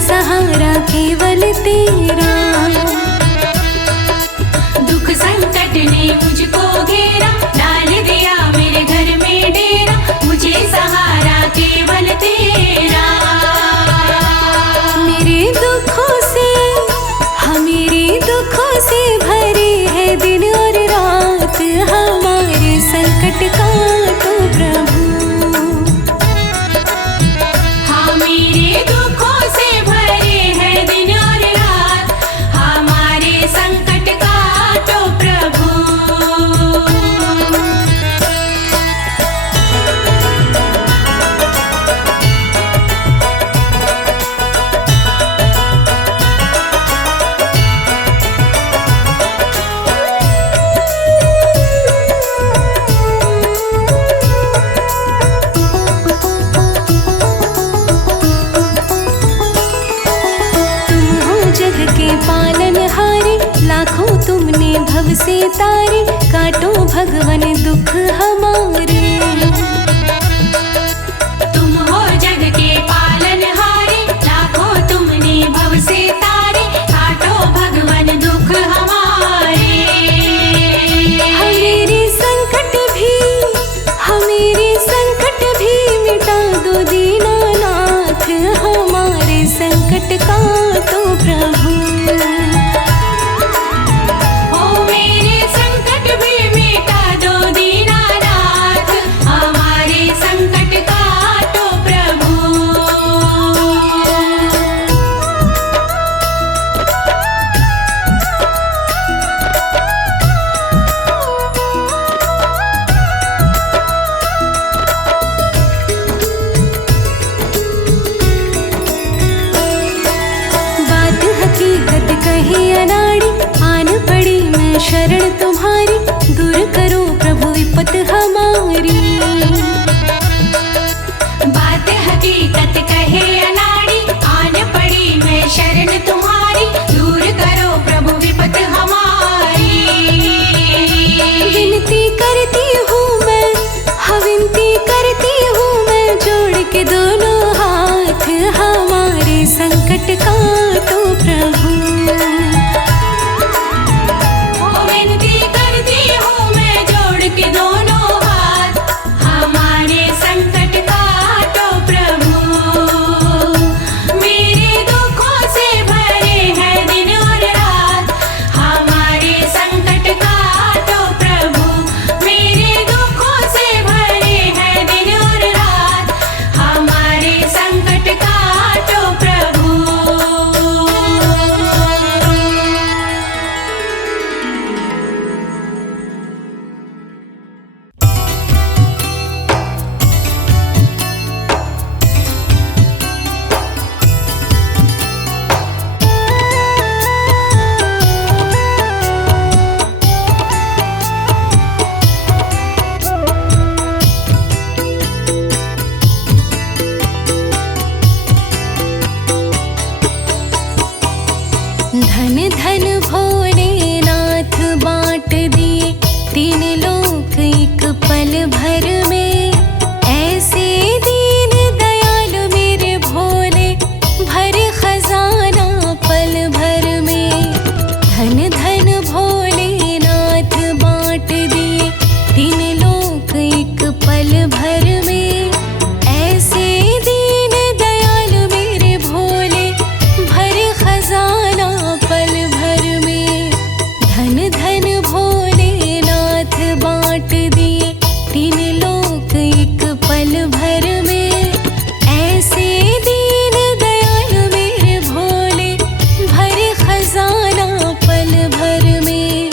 सहारा केवल तेरा। दुख संकट ने मुझको घेरा, डाल दिया मेरे घर में डेरा, मुझे सहारा केवल तेरा। मेरे दुखों से, हाँ मेरे दुखों से भरे है दिन और रात, हमारे संकट काटो प्रभु। हाँ मेरे दुखों से भरे है दिन और रात, हमारे संकट काटो प्रभु। जग के पालनहारे, लाखों तुमने भव से तारे, काटो भगवन दुख हमारे। तुम हो जग के पालनहारे, लाखों तुमने भव से तारे, काटो भगवन दुख हमारे। हमारे संकट भी, हमारे संकट भी मिटा दो दीनानाथ, हमारे संकट काटो प्रभु। ओ मेरे संकट भी मिटा दो दीनानाथ, हमारे संकट काटो प्रभु। बात हकीकत कही अनाड़ी, आन पड़ी मैं शरण तुम्हारी, दूर करो प्रभु विपत हमारी। बात हकीकत कहे अनाड़ी, आन पड़ी मैं शरण तुम्हारी, दूर करो प्रभु विपत हमारी। विनती करती हूँ मैं, हाँ विनती करती हूँ मैं, जोड़ के दोनों हाथ, हमारे संकट काटो प्रभु। ओ विनती करती हूँ मैं, जोड़ के दोनों हाथ, हमारे संकट काटो प्रभु। मेरे दुखों से भरे हैं दिन और रात, हमारे संकट काटो प्रभु। मेरे दुखों से भरे हैं दिन और रात, हमारे संकट काटो प्रभु। धन धन भोलेनाथ बांट दिए, तीन लोक एक पल भर में, ऐसे दीन दयालु मेरे भोले, भरे खजाना पल भर में। धन धन भोलेनाथ बांट दिए, तीन लोक एक पल भर में, ऐसे दीन दयालु मेरे भोले, भरे खजाना पल भर में। धन धन भोलेनाथ बांट दिए, तीन लोक एक पल भर में, ऐसे दीन दयालु मेरे भोले, भरे खजाना पल भर में।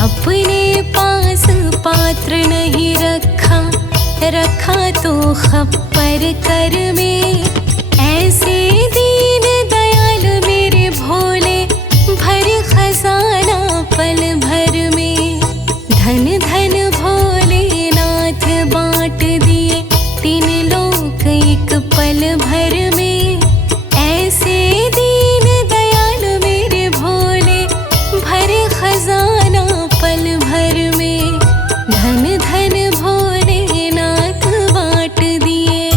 अपने पास पात्र नहीं रखा, रखा तो खप्पर कर में। ऐसे दीन दयाल मेरे भोले, भर खजाना पल भर में। धन धन भोलेनाथ बांट दिए, तीन लोक एक पल भर में। ऐसे दीन दयाल मेरे भोले, भर खजाना पल भर में। धन धन भोलेनाथ बांट दिए।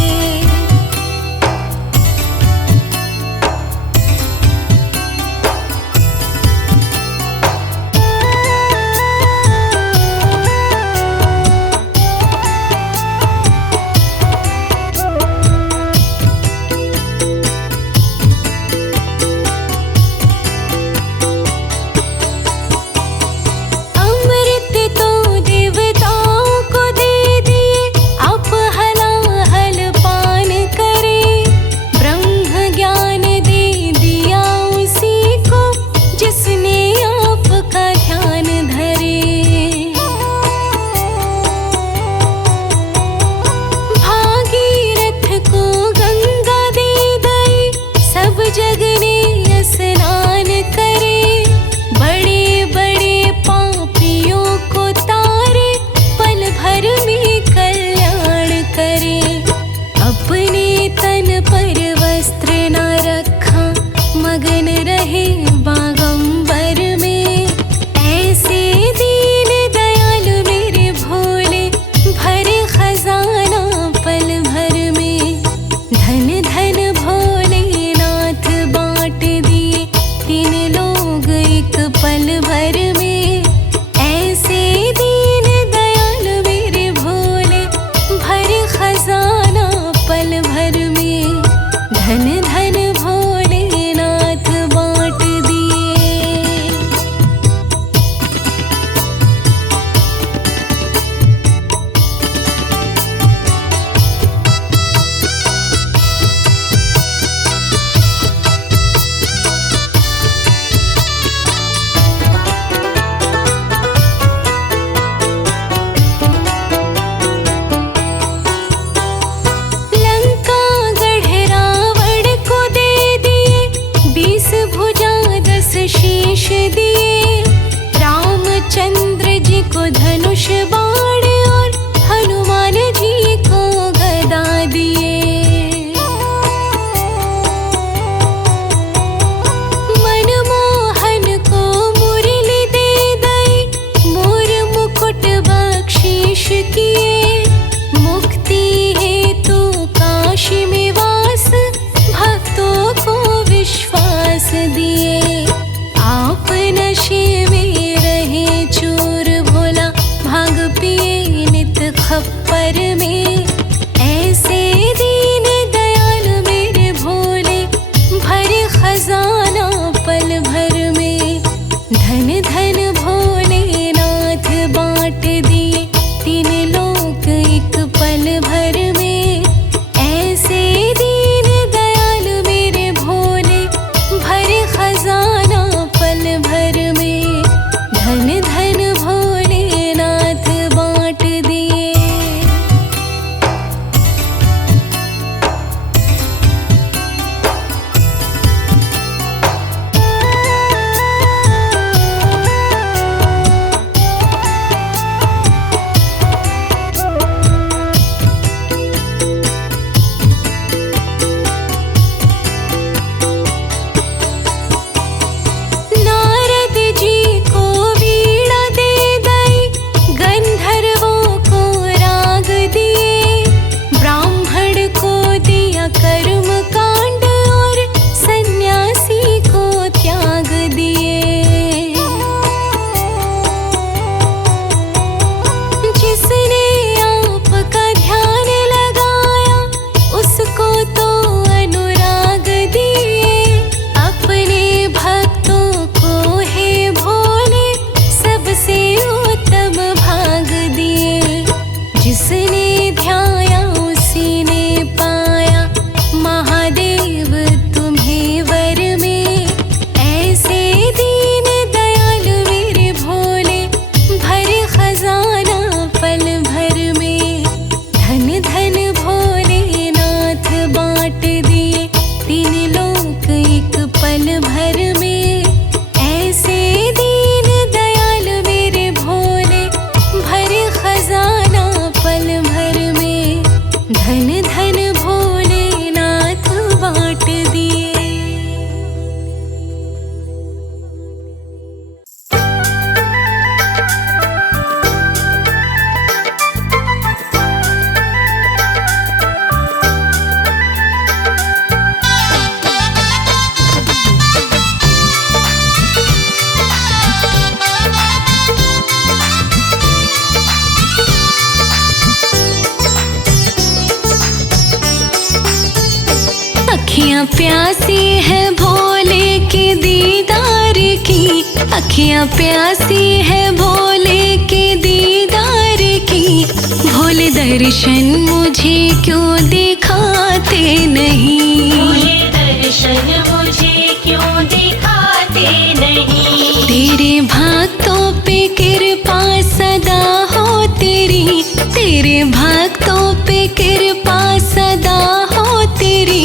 अखियाँ प्यासी है भोले के दीदार की, अखियाँ प्यासी है भोले के दीदार की। भोले दर्शन मुझे क्यों दिखाते नहीं, भोले दर्शन मुझे क्यों दिखाते नहीं। तेरे भक्तों पे कृपा सदा हो तेरी, तेरे भक्तों पे कृपा सदा हो तेरी।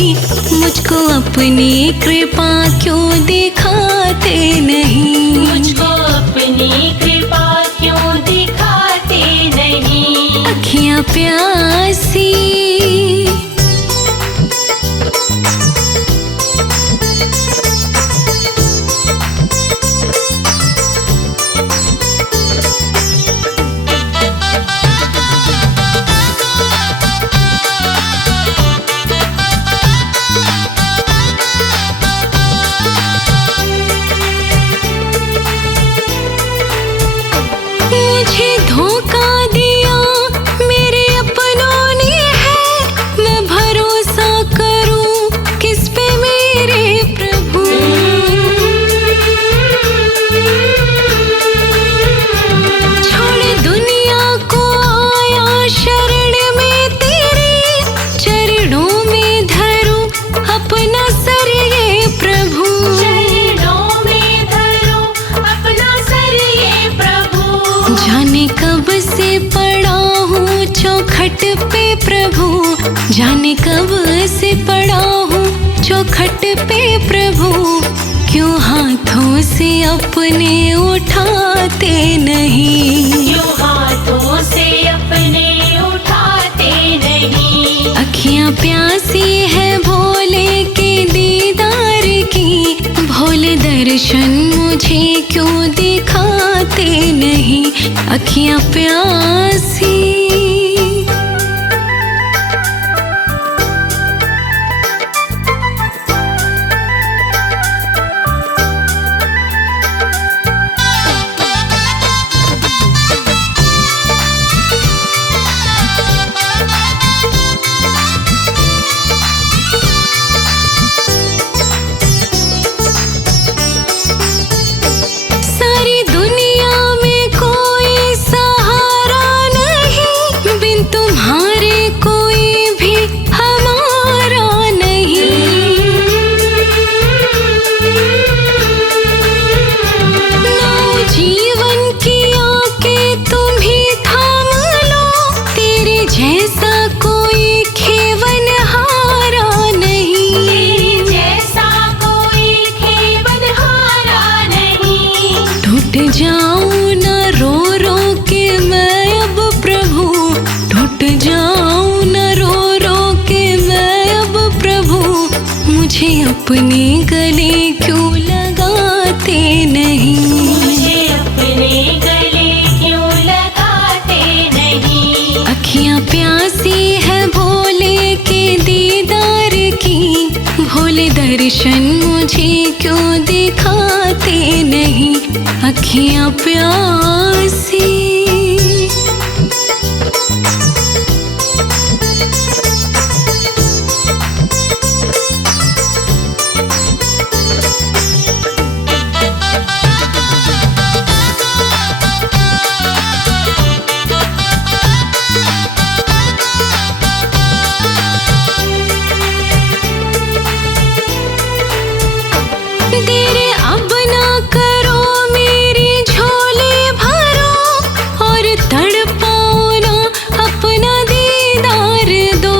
मुझको अपनी कृपा क्यों दिखाते नहीं, मुझको अपनी कृपा क्यों दिखाते नहीं। अखियाँ प्यासी मुझे धोखा दिया मेरे अपनों ने है, मैं भरोसा करूं किस पे मेरे प्रभु। छोड़ दुनिया को आया शरण में तेरी, चरणों में धरूं अपना सर ये प्रभु। चरणों में धरो अपना सर ये प्रभु। जाने कब से पड़ा हूँ चौखट पे प्रभु, जाने कब से पड़ा हूँ चौखट पे प्रभु। क्यों हाथों से अपने उठाते नहीं, क्यों हाथों से अपने उठाते नहीं। अखियाँ प्यासी है भोले के दीदार की। भोले दर्शन मुझे क्यों दिखाते नहीं, अखियाँ प्यासी। सारी दुनिया में कोई सहारा नहीं, बिन तुम्हारे कोई भी हमारा नहीं। नाव जीवन की आके तुम ही थाम लो, तेरे जैसा कोई खेवनहारा नहीं। जैसा कोई खेवनहारा नहीं। टूट जाऊं न रो रो के मैं अब प्रभु, टूट जाऊं न रो रो के मैं अब प्रभु। मुझे अपने गले क्यों लगाते नहीं, मुझे अपने गले क्यों लगाते नहीं। अखियाँ प्यासी है भोले के दीदार की। भोले दर्शन मुझे क्यों दिखाते नहीं, अखियाँ प्यासी। तेरे अब ना करो मेरी झोली भरो, और तड़पाओ ना अपना दीदार दो।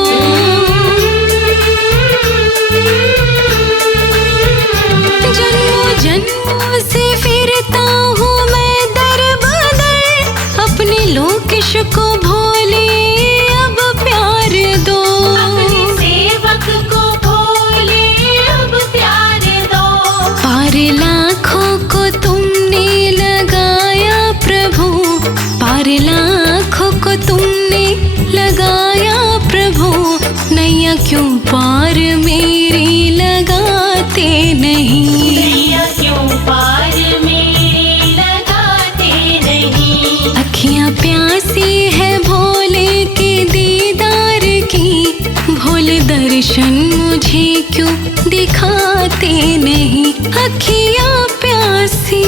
जन्मों जन्मों से फिरता हूँ मैं दर बदर, अपने लोकेश को भोले अब प्यार दो। अपने सेवक को भोले अब प्यार दो। पार लाखों को तुमने लगाया प्रभु, पार लाखों को तुमने लगाया प्रभु। नैया क्यों पार मेरी लगाते नहीं, नैया क्यों पार मेरी लगाते नहीं। अखियाँ प्यासी है भोले के दीदार की। भोले दर्शन मुझे मुझे क्यों दिखाते नहीं अखियाँ प्यासी।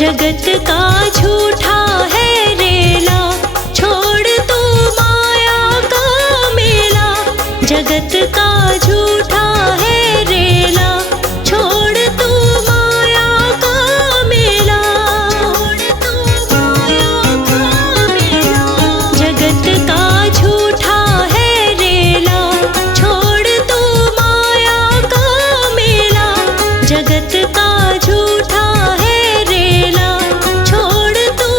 जगत का झूठा है रेला, छोड़ तू माया का मेला। जगत का झूठा है रेला, छोड़ तू माया का मेला। जगत का झूठा है रेला, छोड़ तू माया का मेला। जगत का झूठा है रेला, छोड़ तू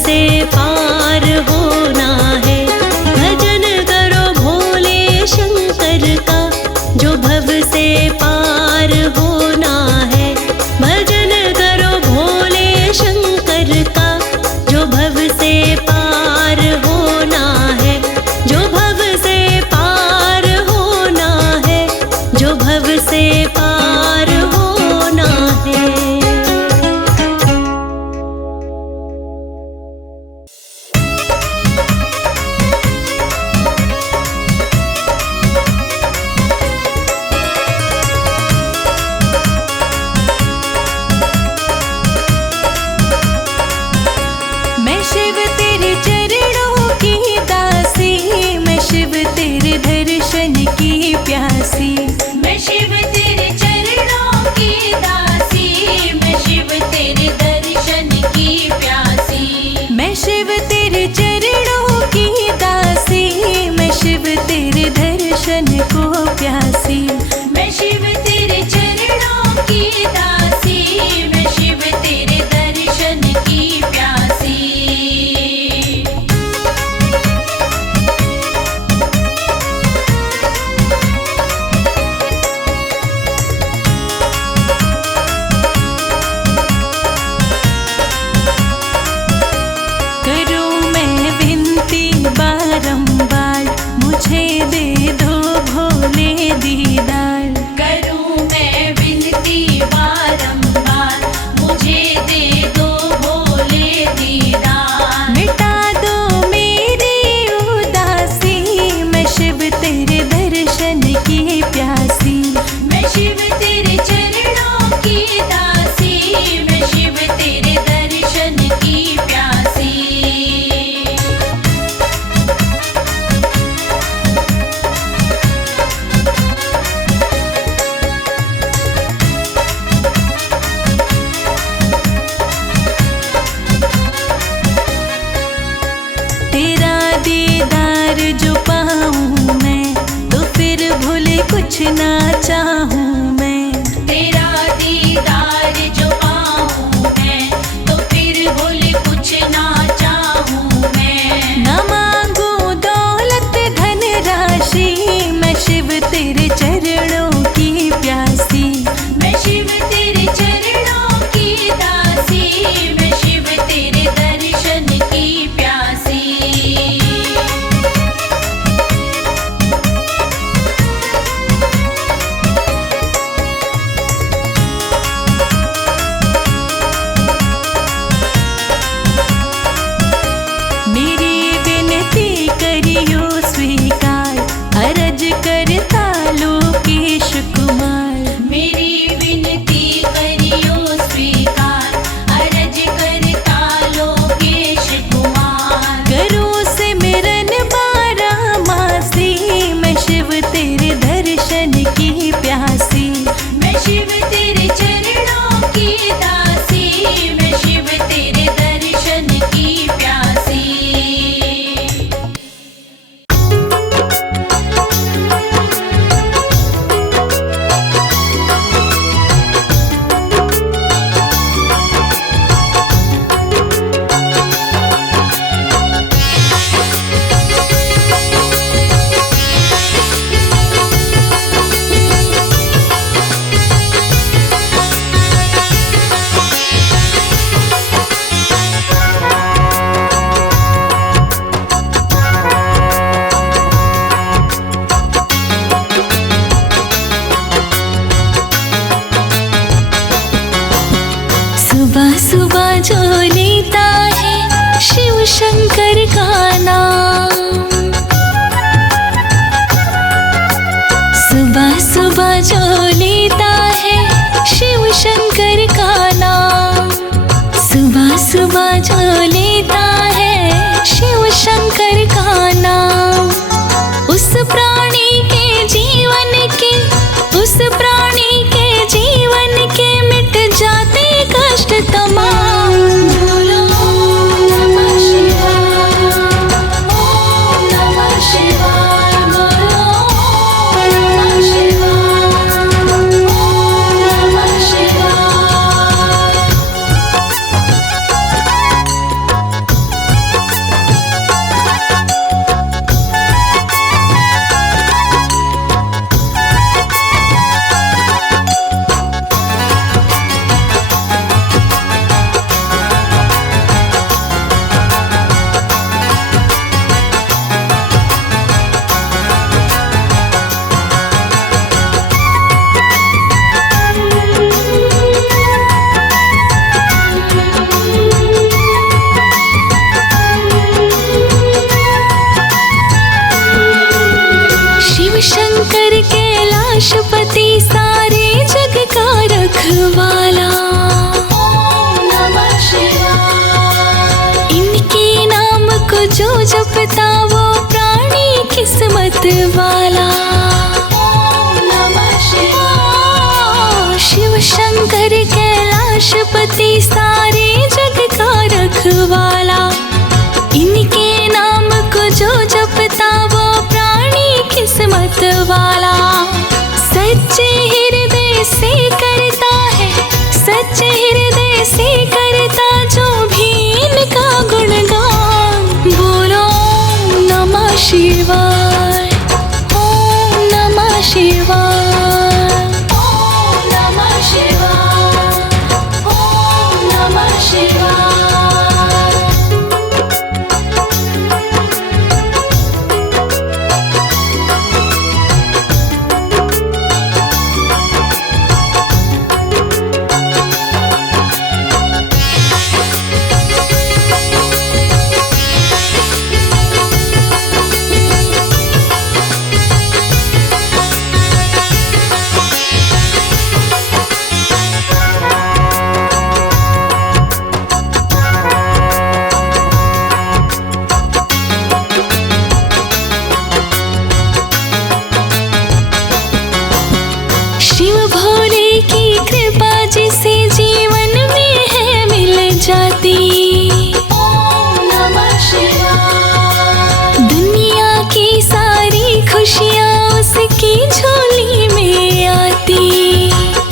से पार होना है। भजन करो भोले शंकर का, जो भव से पार होना है। भजन करो भोले शंकर का, जो भव से पार होना है। जो भव से पार होना है, जो भव से पार होना है। मैं शिव तेरे चरणों की दासी, मैं शिव तेरे दर्शन की प्यासी। मैं शिव तेरे चरणों की दासी, मैं शिव तेरे दर्शन की प्यासी। मैं शिव तेरे चरणों की दासी, मैं शिव तेरे दर्शन को प्यासी। मैं शिव तेरे चरणों की दासी, मैं शिव तेरे दर्शन की प्यासी। करूं मैं विनती बारंबार, मुझे दे दो भोले दीदार। करूं मैं विनती बारंबार, मुझे दे दो भोले दीदार। मिटा दो मेरी उदासी, मैं शिव तेरे दर्शन की प्यासी। मैं शिव तेरे चरणों की दासी, मैं शिव तेरे दर्शन की प्यासी। तेरा दीदार जो पाऊं मैं, तो फिर भूले कुछ ना चाहूं मैं। तेरा दीदार जो पाऊं मैं, तो फिर भूल कुछ ना चाहूं मैं। न मांगू दौलत धन राशि, मैं शिव तेरे चरणों की प्यासी। मैं शिव तेरे चरणों की दासी, मैं शिव तेरे दर्शन की प्यासी। मेरी विनती करियो स्वीकार, अरज करता लोकेश कुमार। मेरी विनती करियो स्वीकार, अरज करता लोकेश कुमार। करूं सिमरन बारामासी, मैं शिव तेरे दर्शन की प्यासी। मैं शिव तेरे चरणों की दासी, मैं शिव तेरे दर्शन की प्यासी। सुबह सुबह जो लेता है शिव शंकर का नाम, सुबह सुबह जो लेता है शिव शंकर का नाम। सुबह सुबह जो लेता है शिव शंकर का नाम, उस प्राणी के जीवन के, उस प्राणी के जीवन के मिट जाते कष्ट तमाम। बोलो ओम नमः शिवाय, ओम नमः शिवाय। बोलो ओम नमः शिवाय, ओम नमः शिवाय। जो जपता वो प्राणी किस्मत वाला। ओम नमः शिवाय। शिव शंकर कैलाशपति सारे जग का रखवाला। इनके नाम को जो जपता वो प्राणी किस्मत वाला। सच्चे हृदय से करता है, सच्चे हृदय से करता जो भी इनका गुणगान। बोलो ओम नमः शिवाय, ओम नमः शिवाय, ओम नमः शिवाय, ओम नमः शिवाय। शिव भोले की कृपा जिसे जीवन में है मिल जाती। ओम नमः शिवाय। दुनिया की सारी खुशियाँ उसकी झोली में आती।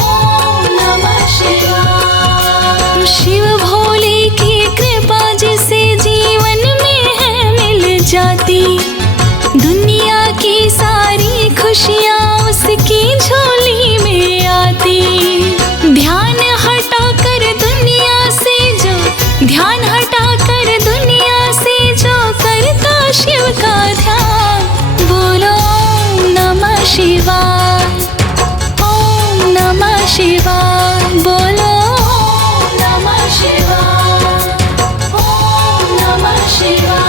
ओम नमः शिवाय। शिव भोले की कृपा जिसे जीवन में है मिल जाती। दुनिया की सारी खुशियाँ उसकी झोली में आती। ध्यान हटा कर दुनिया से जो, ध्यान हटा कर दुनिया से जो करता शिव का ध्यान। बोलो ओम नमः शिवाय, ओम नमः शिवाय। बोलो ओम नमः शिवाय, ओम नमः शिवाय।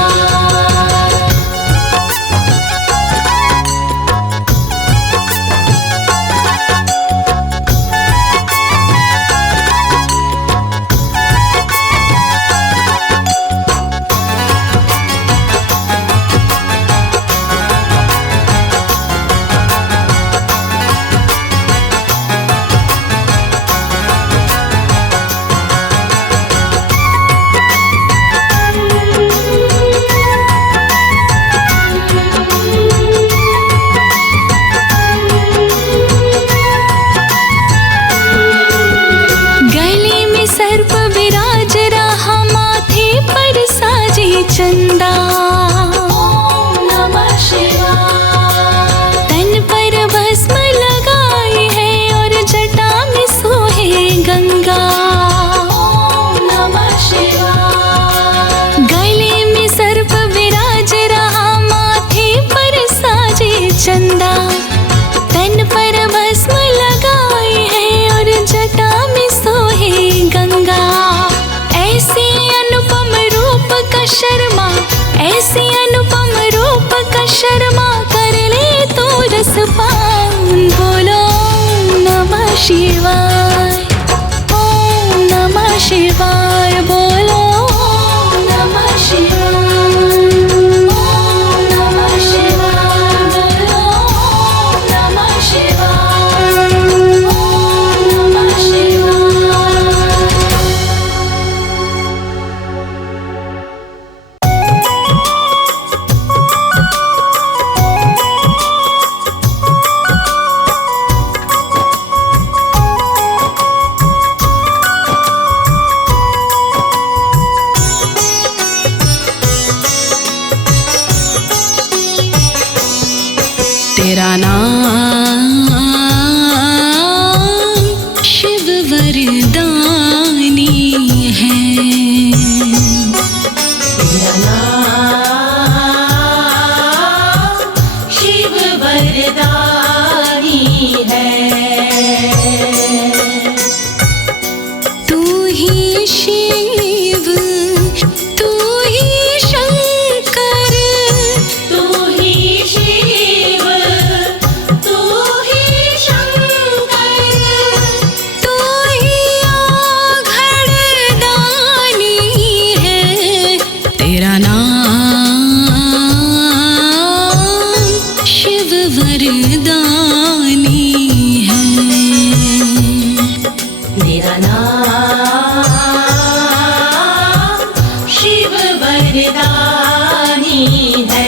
गले में सर्प विराज रहा, माथे पर साजे चंदा। ओम नमः शिवाय। तन पर भस्म लगाए है और जटा में सोहे गंगा। ओम नमः शिवाय। गले में सर्प विराज रहा, माथे पर साजे चंदा। तन पर भस्म लगाए है और जटा में सोहे गंगा। ऐसे अनुपम रूप का शर्मा, ऐसे अनुपम रूप का शर्मा कर ले तो रस पान। बोलो ओम नमः शिवाय, ओम नमः शिवाय। बोलो ओम नमः शिवाय, ओम नमः शिवाय। बोलो ओम नमः शिवाय, ओम नमः शिवाय। तेरा नाम शिव वरदानी है। तेरा नाम शिव वरदानी है। तू ही शिव, तू ही शंकर, तू ही शिव, तू ही शंकर, तू ही आघड़ दानी है। तेरा नाम वरदानी है।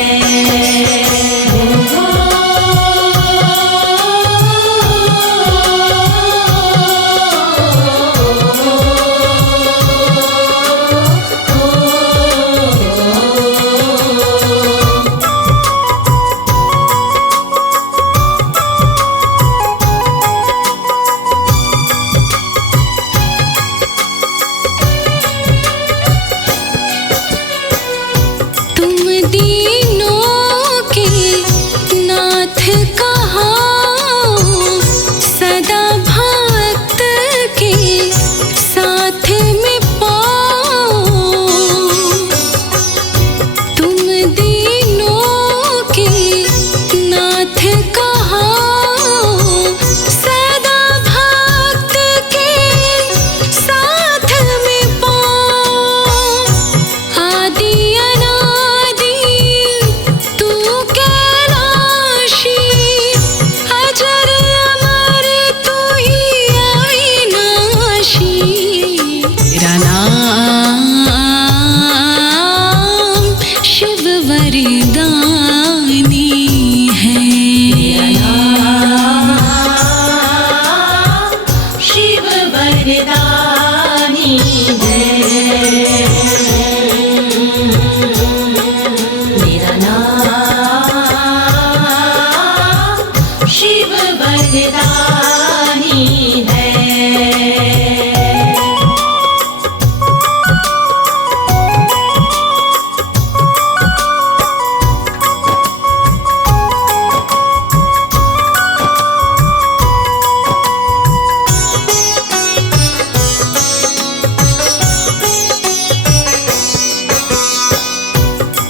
तुम दीनों के नाथ कहाओ, सदा भक्त के साथ में पाओ। तुम दीनों के नाथ कहाओ, सदा भक्त के साथ में पाओ। आदि अनादि तू कैलाशी, अजर अमर तू ही अविनाशी। तेरा नाम शिव वरदानी है। शिव वरदानी है। मेरा नाम शिव वरदानी है।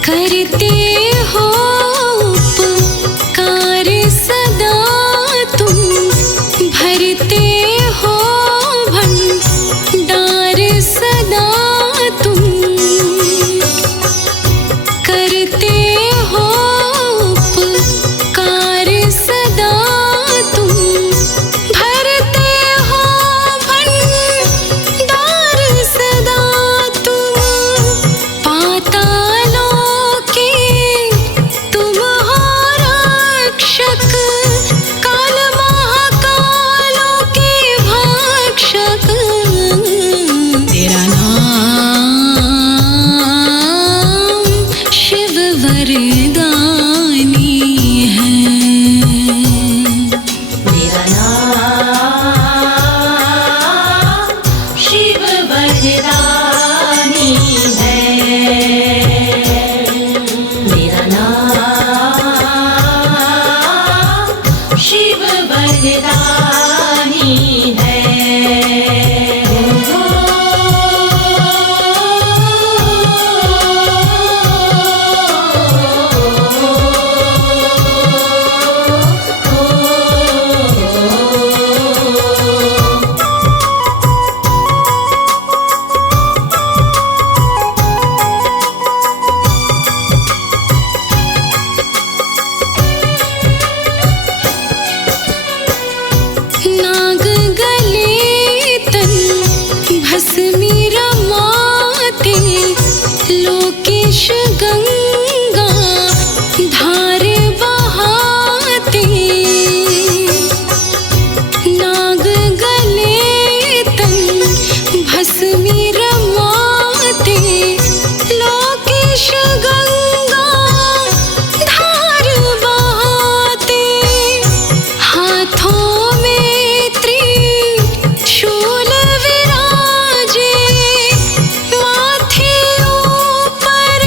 करते हो उपकार सदा तुम, भरते हो भंडार सदा तुम। करते हो उपकार सदा तुम, भरते हो भंडार सदा तुम। पातालों के तुम हो रक्षक, काल महाकालों के भक्षक। तेरा नाम शिव वरदानी है। मेरा नाम शिव वरदानी है। मेरा नाम शिव वरदानी है। नाग गले तन भस्मी रमाते, लोकेश गंगा धार बहाते। नाग गले तन भस्मी रमाते, लोकेश गंगा धार बहाते। हाथों में त्रिशूल विराजे, माथे ऊपर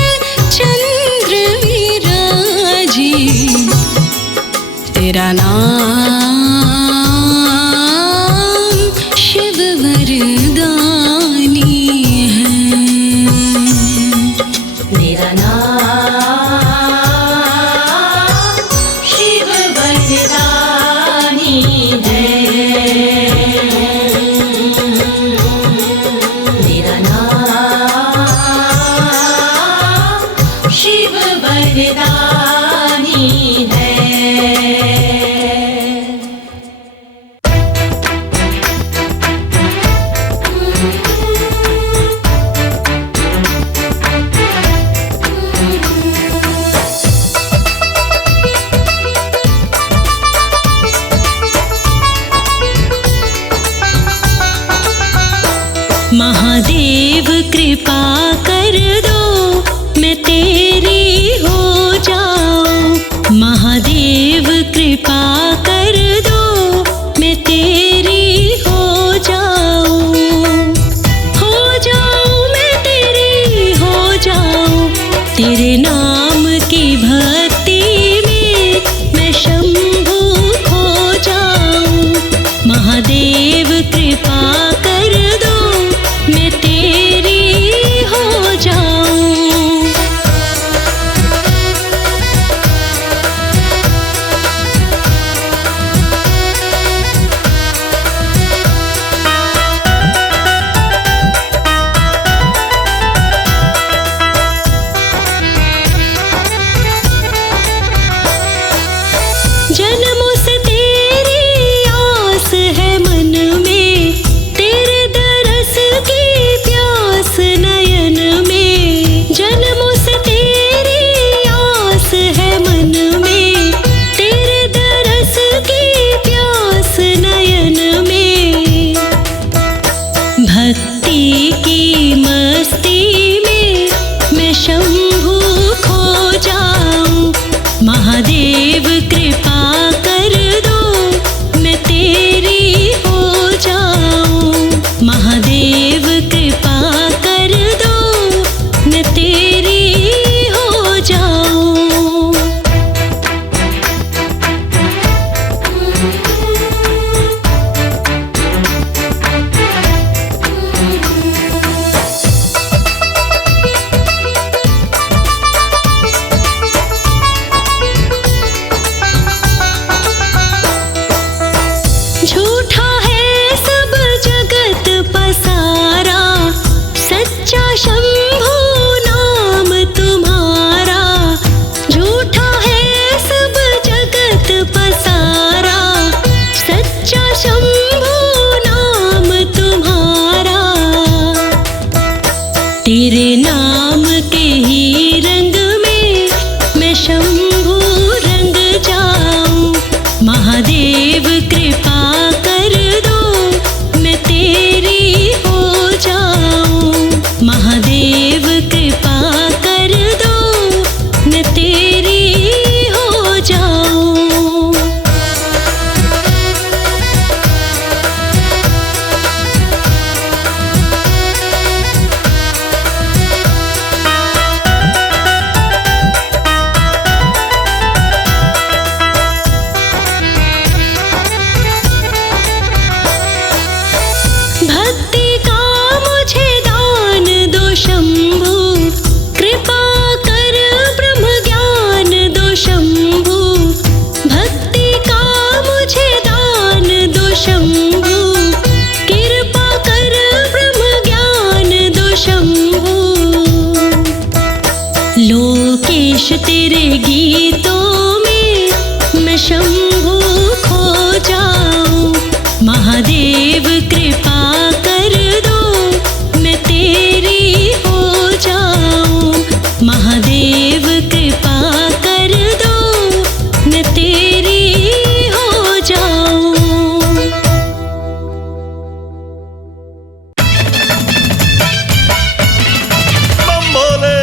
तेरे नाम की भक्ति में मैं शंभू खो जाऊं। महादेव कृपा कर दो, मैं तेरी हो जाऊं। जन्मों से तेरी आस है मन में, तेरे दरस की प्यास नयन में। जन्मों से तेरी आस है मन में, तेरे दरस की प्यास नयन में। भक्ति की मस्ती में मैं शंभू खो जाऊं। महादेव कृपा कर दो, मैं तेरी हो जाऊं। महादेव कृपा कर दो, मैं तेरी हो जाऊं। झूठा है सब जगत पसारा, सच्चा शंभू नाम तुम्हारा। झूठा है सब जगत पसारा, सच्चा शंभू नाम तुम्हारा। तेरे नाम के ही रंग में मैं शंभू रंग जाऊं। महादेव कृपा कर दो, मैं तेरी हो जाऊं। महादेव कृपा कर दो, मैं तेरी हो जाऊं। भक्ति का मुझे दान दो शंभू, कृपा कर ब्रह्म ज्ञान दो शंभू। भक्ति का मुझे दान दो शंभू, कृपा कर ब्रह्म ज्ञान दो शंभू। लोकेश तेरे गीतों में मैं शंभू खो जाऊं। महादेव कृपा कर दो, मैं तेरी हो जाऊं। महादेव कृपा कर दो, मैं तेरी हो जाऊं। बम भोले।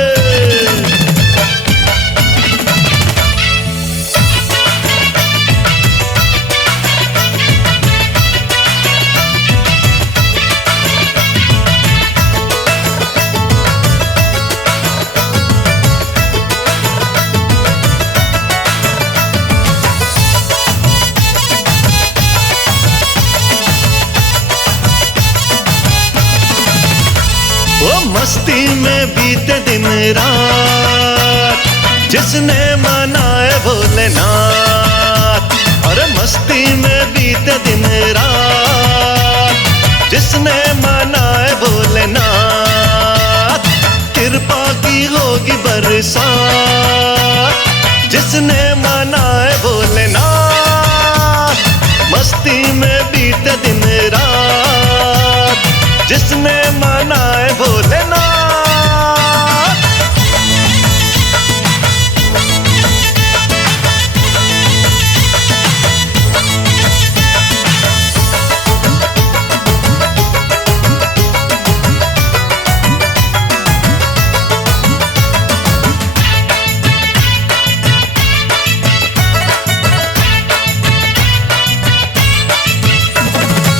वो मस्ती में बीते दिन रात, जिसने मनाए भोलेनाथ। अरे मस्ती में बीते दिन रात, जिसने मनाए भोलेनाथ। कृपा की होगी बरसात, जिसने मनाए भोलेनाथ। मस्ती में बीते दिन रात, जिसने मनाए भोलेनाथ।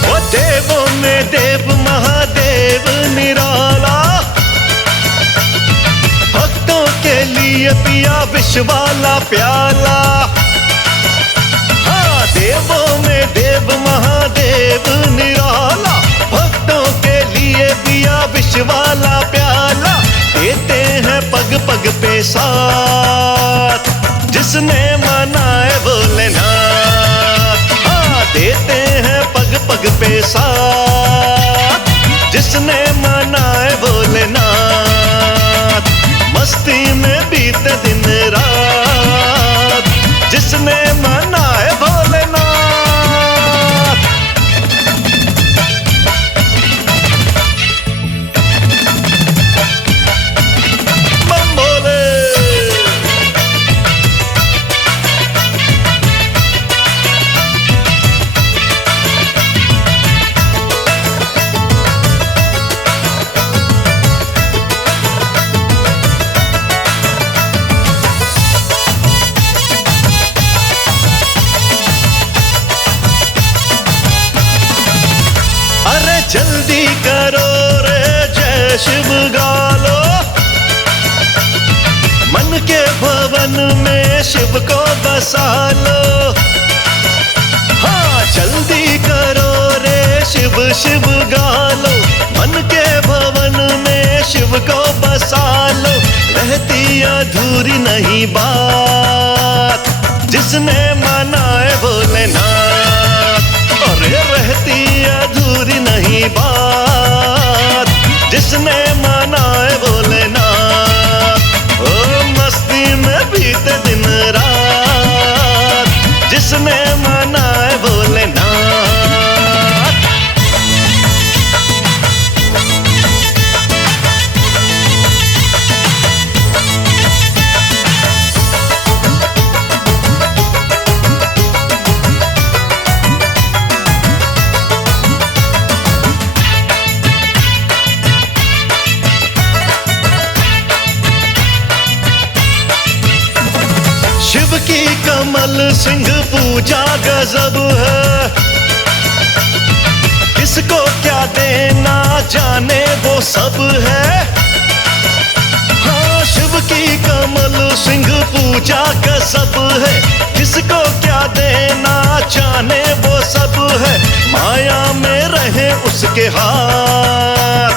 वो देवों में देव महादेव लिए पिया विष वाला प्याला। हाँ, देवों में देव महादेव निराला, भक्तों के लिए पिया विष वाला प्याला। देते हैं पग पग पे साथ, जिसने मनाए भोलेनाथ। हाँ, देते हैं पग पग पे साथ, जिसने मनाए भोलेनाथ। मस्ती में बीते दिन रात, जिसने मनाए भोलेनाथ। बम भोले। अरे जल्दी करो रे जय शिव गालो, मन के भवन में शिव को बसा लो। हाँ, जल्दी करो रे शिव शिव गालो, मन के भवन में शिव को बसा लो। रहती अधूरी नहीं बात, जिसने मनाए भोलेनाथ। अरे रहती अधूरी नहीं बात, जिसने मनाए भोलेनाथ। ओ मस्ती में बीते दिन रात, जिसने मनाए भोलेनाथ। शिव की कमल सिंह पूजा गजब है, किसको क्या देना जाने वो सब है। हाँ, शिव की कमल सिंह पूजा गजब है, किसको क्या देना जाने वो सब है। माया में रहे उसके हाथ,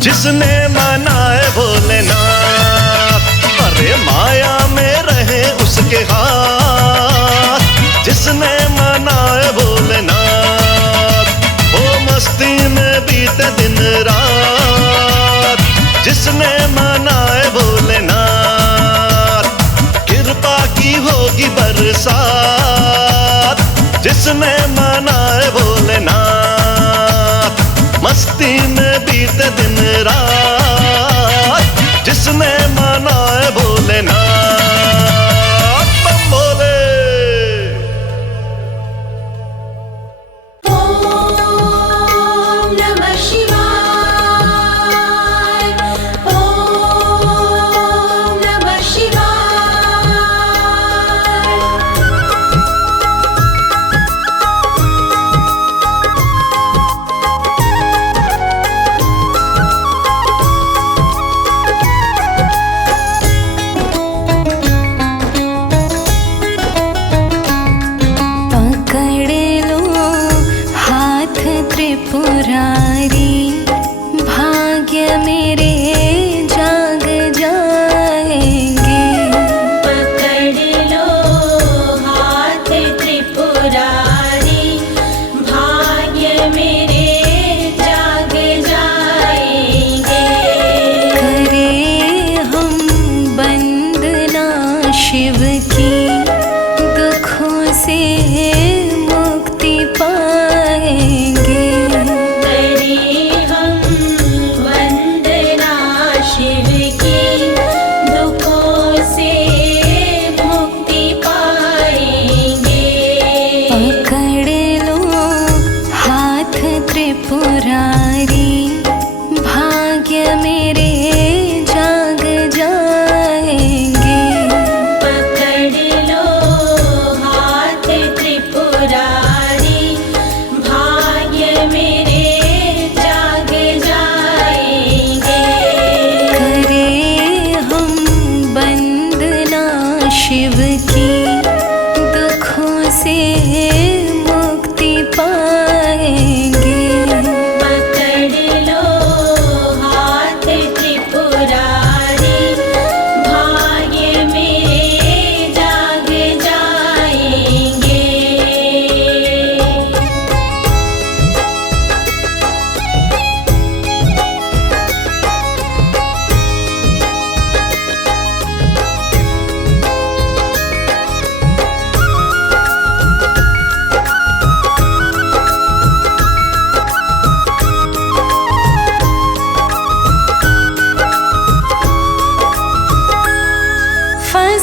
जिसने मनाए भोलेनाथ। अरे माया में रहे उसके हाथ, जिसने मनाए भोलेनाथ। ओ मस्ती में बीते दिन रात, जिसने मनाए भोलेनाथ। कृपा की होगी बरसात, जिसने मनाए भोलेनाथ। मस्ती में बीते दिन रात, जिसने मनाए भोलेनाथ। बम भोले। ओम नमः शिवाय, ओम नमः शिवाय।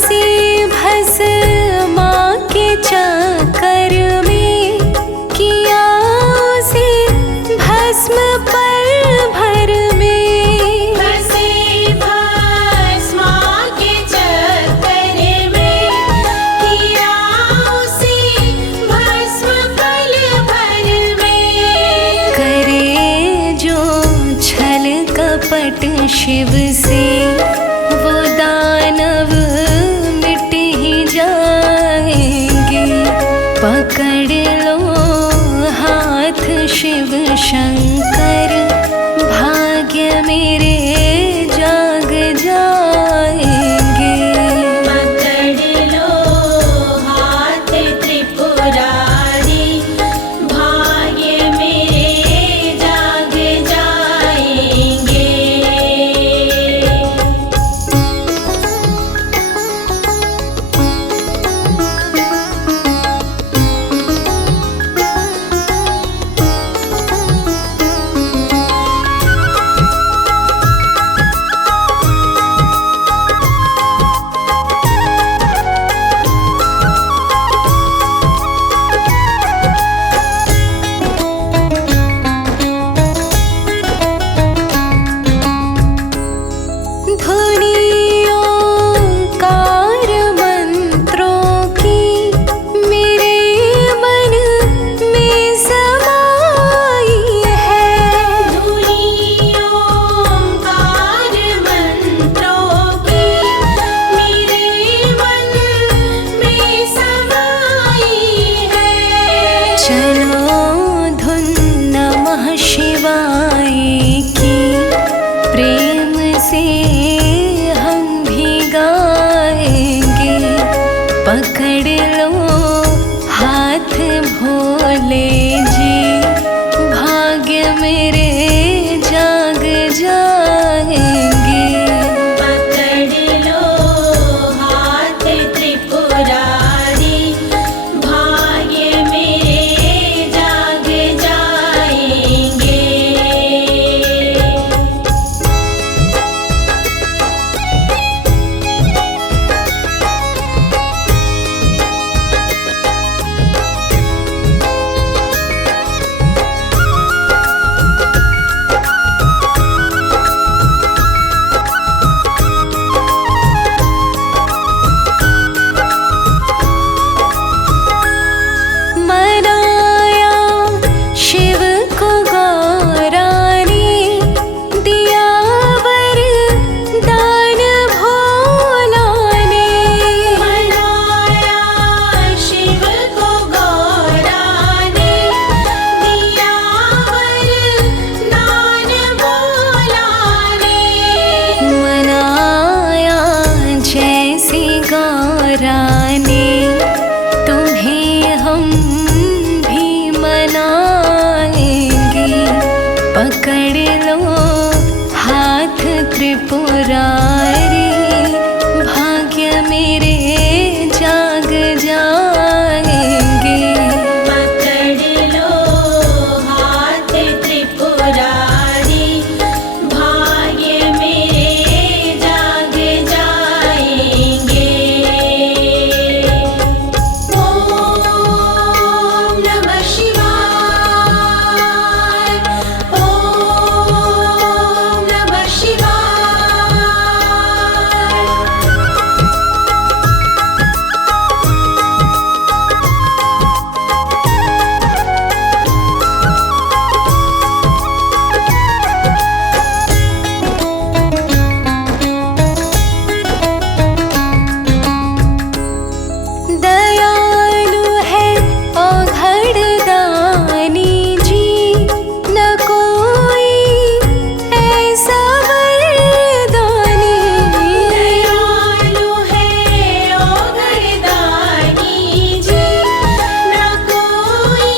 उसी भस्मा के चक्कर में किया उसी भस्म पर भर में। बसे भस्मा के चक्कर में किया उसी भस्म पल भर में। करे जो छल कपट शिव से वो दानव मिट ही जाएंगे। पकड़ लो हाथ शिव शंकर, भाग्य मेरे जाग जाएंगे। पकड़ लो हाथ त्रिपुरारी, भाग्य मेरे जाग जाएंगे। पकड़ लो हाथ भोले जी, भाग्य मेरे जाग जाएंगे। पकड़ लो हाथ त्रिपुरारी, भाग्य मेरे जाग जाएंगे। तुम्हें हम भी मनाएंगे। पकड़ लो हाथ त्रिपुरारी, भाग्य मेरे जाग जाएंगे। पकड़ लो हाथ त्रिपुरारी, भाग्य मेरे जाग जाएंगे। ओम नमः शिवाय, ओम नमः शिवाय। दयालु है औघड़ दानी जी, न कोई ऐसा वरदानी। दयालु है औघड़ दानी जी, न कोई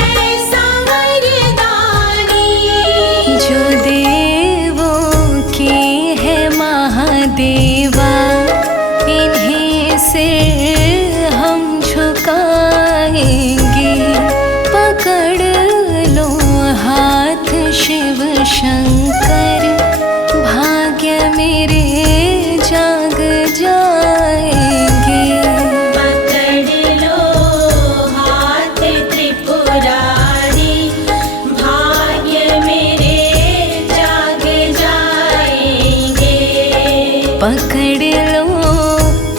ऐसा वरदानी। जो देवों के है महादेवा, इन्हें से हम झुकाएंगे। पकड़ लो हाथ शिव शंकर, भाग्य मेरे जाग जा। पकड़ लो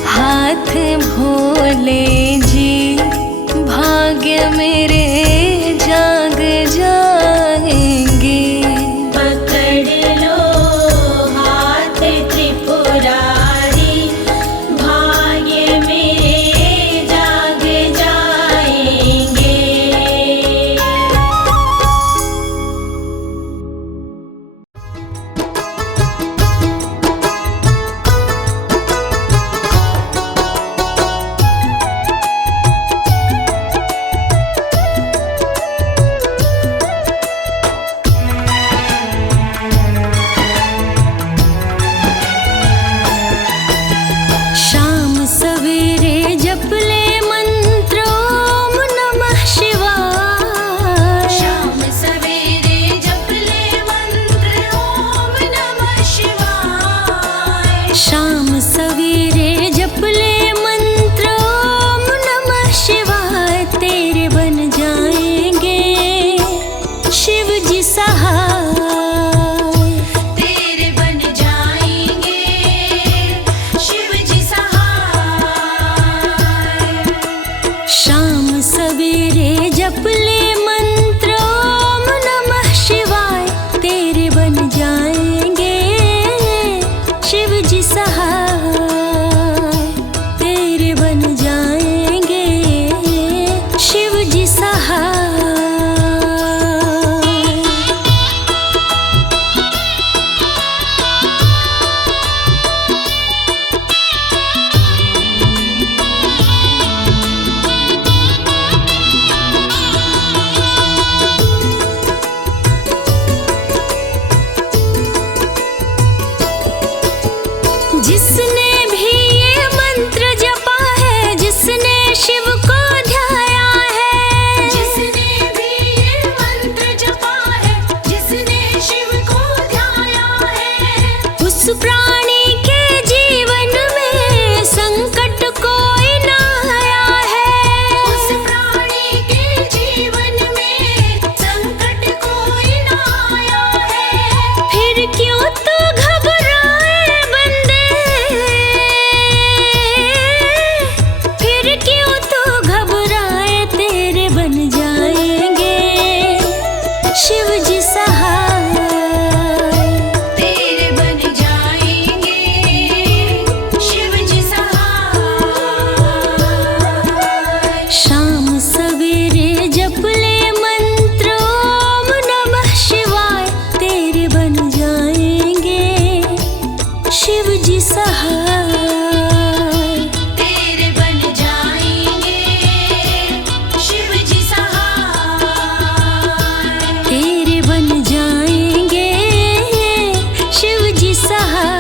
हाथ भोले जी, भाग्य मेरे जाग जाएंगे। पकड़ लो हाथ त्रिपुरारी, भाग्य मेरे जाग जाएंगे। शाम सवेरे जप ले मंत्र ओम नमः शिवाय। शाम सवेरे जप ले मंत्र ओम नमः शिवाय। शाम सवेरे जप ले मंत्र ओम नमः शिवाय। तेरे बन जाएंगे शिव जी सहाय। तेरे बन जाएंगे शिव जी सहाय। शाम सवेरे जप ले मंत्र ओम नमः शिवाय। तेरे बन जाएंगे शिव जी सहाय। तेरे बन जाएंगे शिव जी सहाय। जिसने भी ये मंत्र जपा है, जिसने शिव को ध्याया है, जिसने भी ये मंत्र जपा है, जिसने शिव को ध्याया है, उस प्राणी के जीवन में संकट कोई ना आया है। उस प्राणी के जीवन में संकट कोई ना आया है। फिर क्यों तू घबराए बंदे, फिर क्यों तू घबराए। तेरे बन जाएंगे शिव जी सहाय। तेरे बन जाएंगे शिव जी सहाय। शाम सवेरे जप ले मंत्र ओम नमः शिवाय। तेरे बन जाएंगे शिव जी सहाय। तेरे बन जाएंगे शिव जी सहाय। तेरे बन जाएंगे शिव जी सहाय।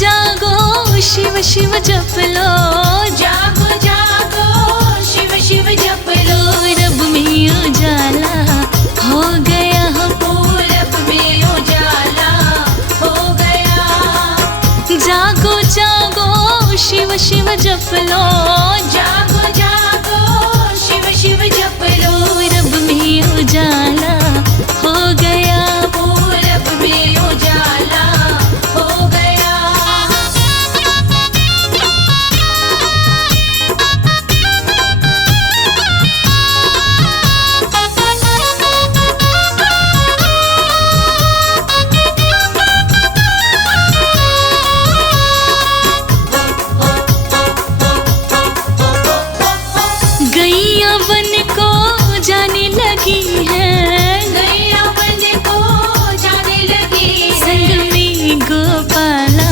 जागो शिव शिव जप लो, जागो जागो शिव शिव जप लो, पूरब में उजाला हो गया हो, पूरब में उजाला हो गया। जागो जागो शिव शिव जप लो, जागो जागो शिव शिव जप लो, पूरब में उजाला हो गया, पूरब में उजाला हो गया। गैया बन को जाने लगी है, गैया बन को जाने लगी है, संग में गोपाला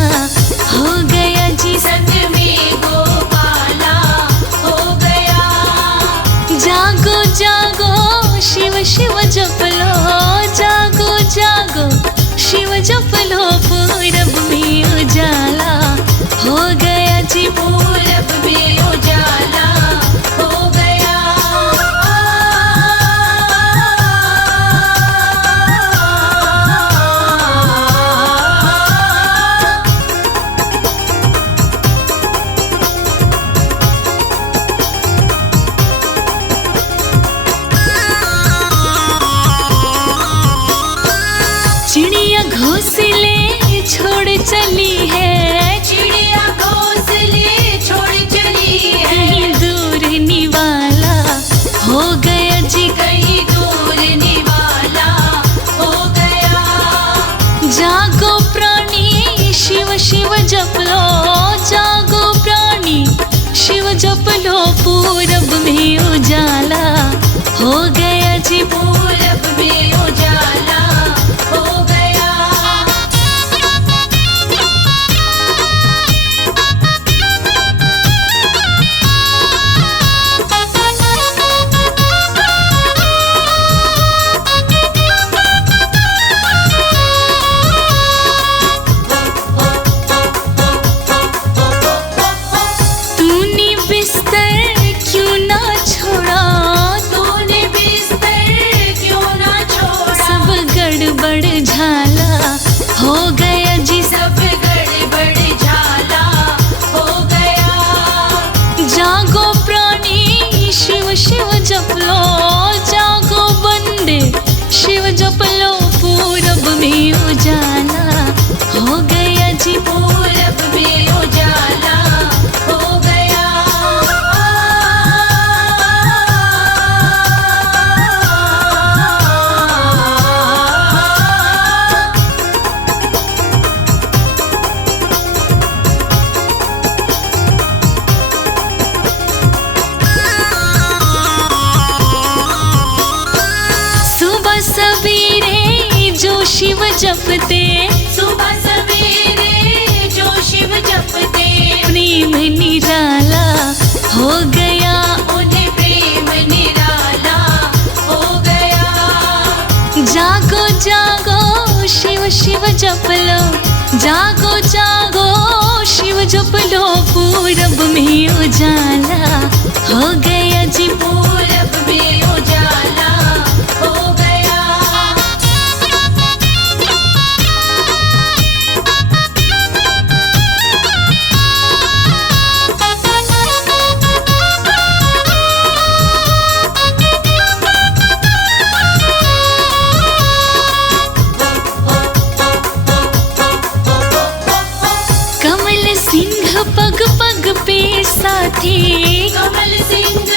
हो गया जी, संग में गोपाला हो गया। जागो जागो शिव शिव जप लो, जागो जागो शिव जप लो, पूरब में उजाला हो गया जी, पूरब में उजाला हो गया। चिड़िया घोंसले छोड़ चली है, चिड़िया घोंसले छोड़ चली है, कहीं दूर निवाला हो गया जी, कहीं दूर निवाला हो गया। जागो प्राणी शिव शिव जप लो, जागो प्राणी शिव जप लो, पूरब में उजाला हो गया जी, पूरब में उजाला हो गया। तूने बिस्तर क्यों ना छोड़ा, तूने बिस्तर क्यों ना छोड़ा, सब गड़बड़ झाला हो गया जी, सब गड़बड़ झाला हो गया। जागो प्राणी शिव शिव जप लो, जागो बंदे शिव जप लो, पूरब में उजाला हो गया जी, पूरब में उजाला हो गया। सुबह सवेरे जो शिव जपते, सुबह सवेरे जो शिव जपते, प्रेम निराला हो गया, उन्हें प्रेम निराला हो गया। जागो जागो शिव शिव जप लो, जागो जागो शिव जप लो, पूरब में उजाला हो गया जी, पूरब में उजाला हो गया। कमल सिंह पग पग पे साथी, कमल सिंह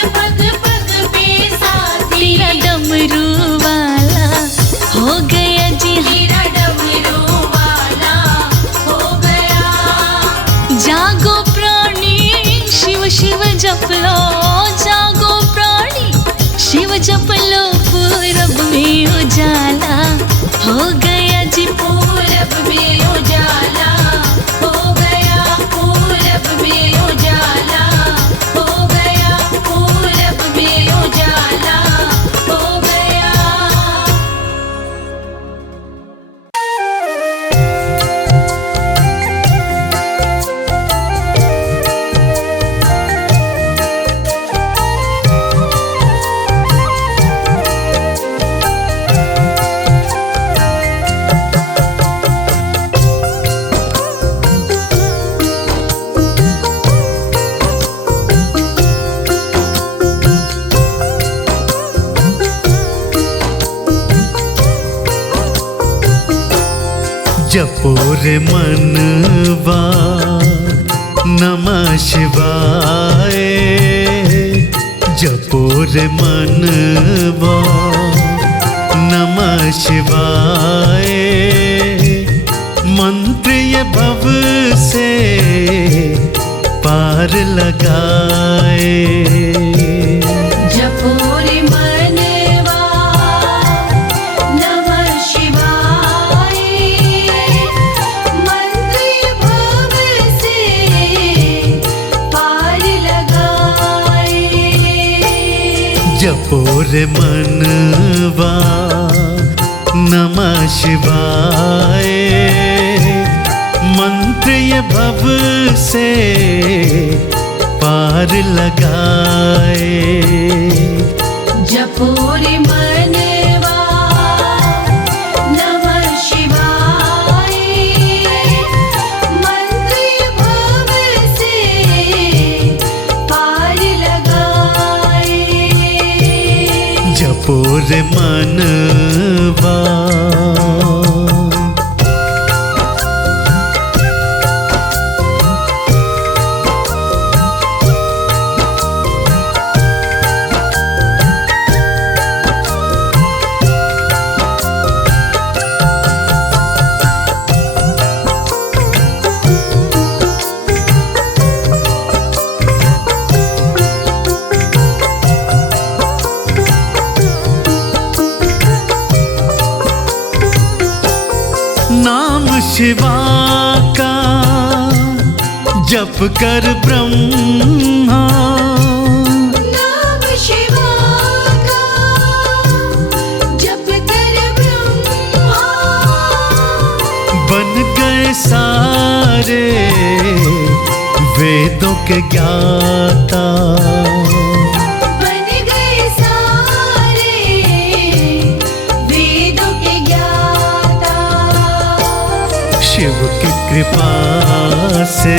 जपो रे मनवा नमः शिवाय, जपो रे मनवा नमः शिवाय। मंत्र ये भव से पार लगाए। जपो रे मनवा नमः शिवाय, मंत्र भव से पार लगाए। जपो रे मनवा नमः शिवाय, मंत्र ये भव से पार लगाए। जपो रे मनवा नमः शिवाय, मंत्र भव से पार लगाए। जपो रे मनवा। नाम शिवा का जप कर ब्रह्मा, नाम शिवा का जप कर ब्रह्मा, बन गए सारे वेदों के ज्ञाता। बन गए सारे वेदों के ज्ञाता। शिव की कृपा से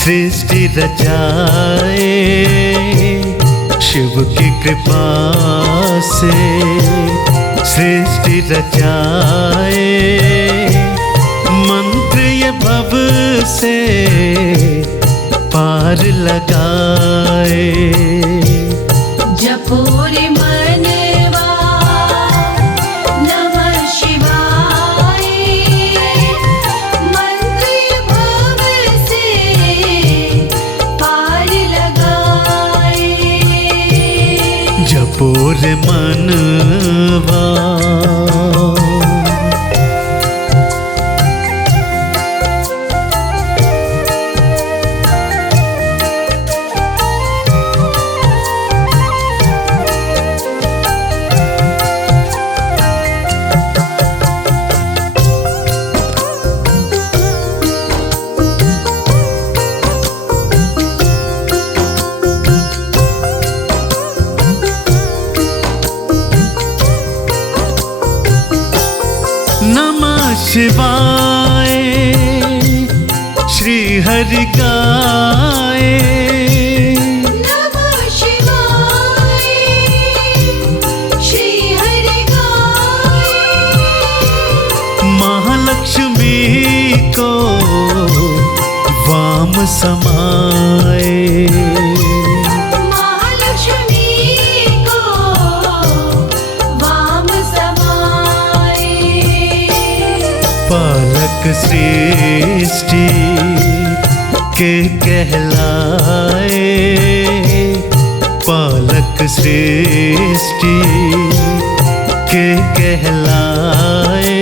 सृष्टि रचाए, शिव की कृपा से सृष्टि रचाए। मंत्र ये भव से पार लगाए। जपो रे मनवा नमः शिवाय, मंत्र भव से पार लगाए। जपो रे मनवा। नमः शिवाय श्री हरि गाए। नमः शिवाय श्री हरि गाए। महालक्ष्मी को वाम समाए। महालक्ष्मी को वाम समाए। पालक सृष्टि के कहलाए, पालक सृष्टि के कहलाए।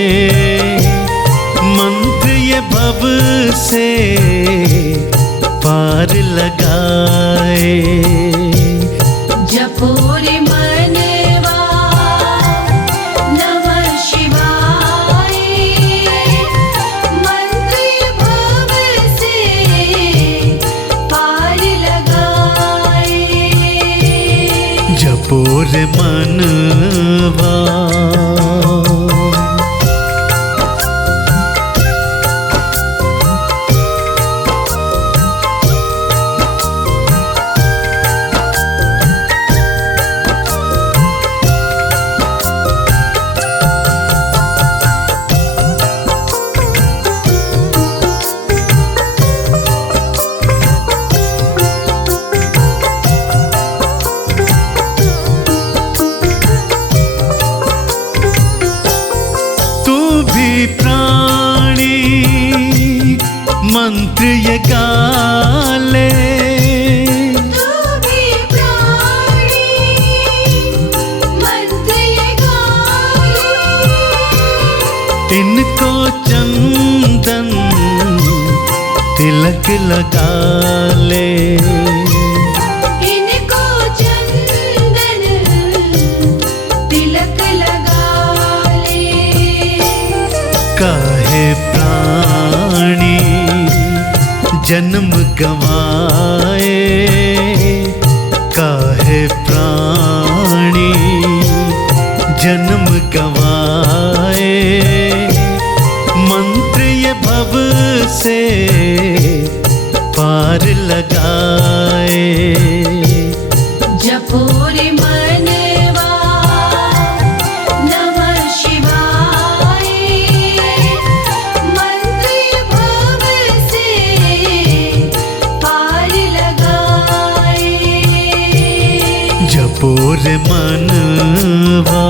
मंत्र ये भव से पार लगाए। जपो रे मनवा नमः शिवाय, मंत्र भव से पार लगाए। जपो रे मनवा। मंत्र ये गाले, तू भी प्राणी मंत्र ये गाले। इनको चंदन तिलक लगा ले, इनको चंदन तिलक लगा ले। काहे प्राणी जन्म गवाए, काहे प्राणी जन्म गवाए, मंत्र ये भव से पार लगाए। जपो रे मनवा नमः शिवाय, मंत्र भव से पार लगाए। जपो रे मनवा।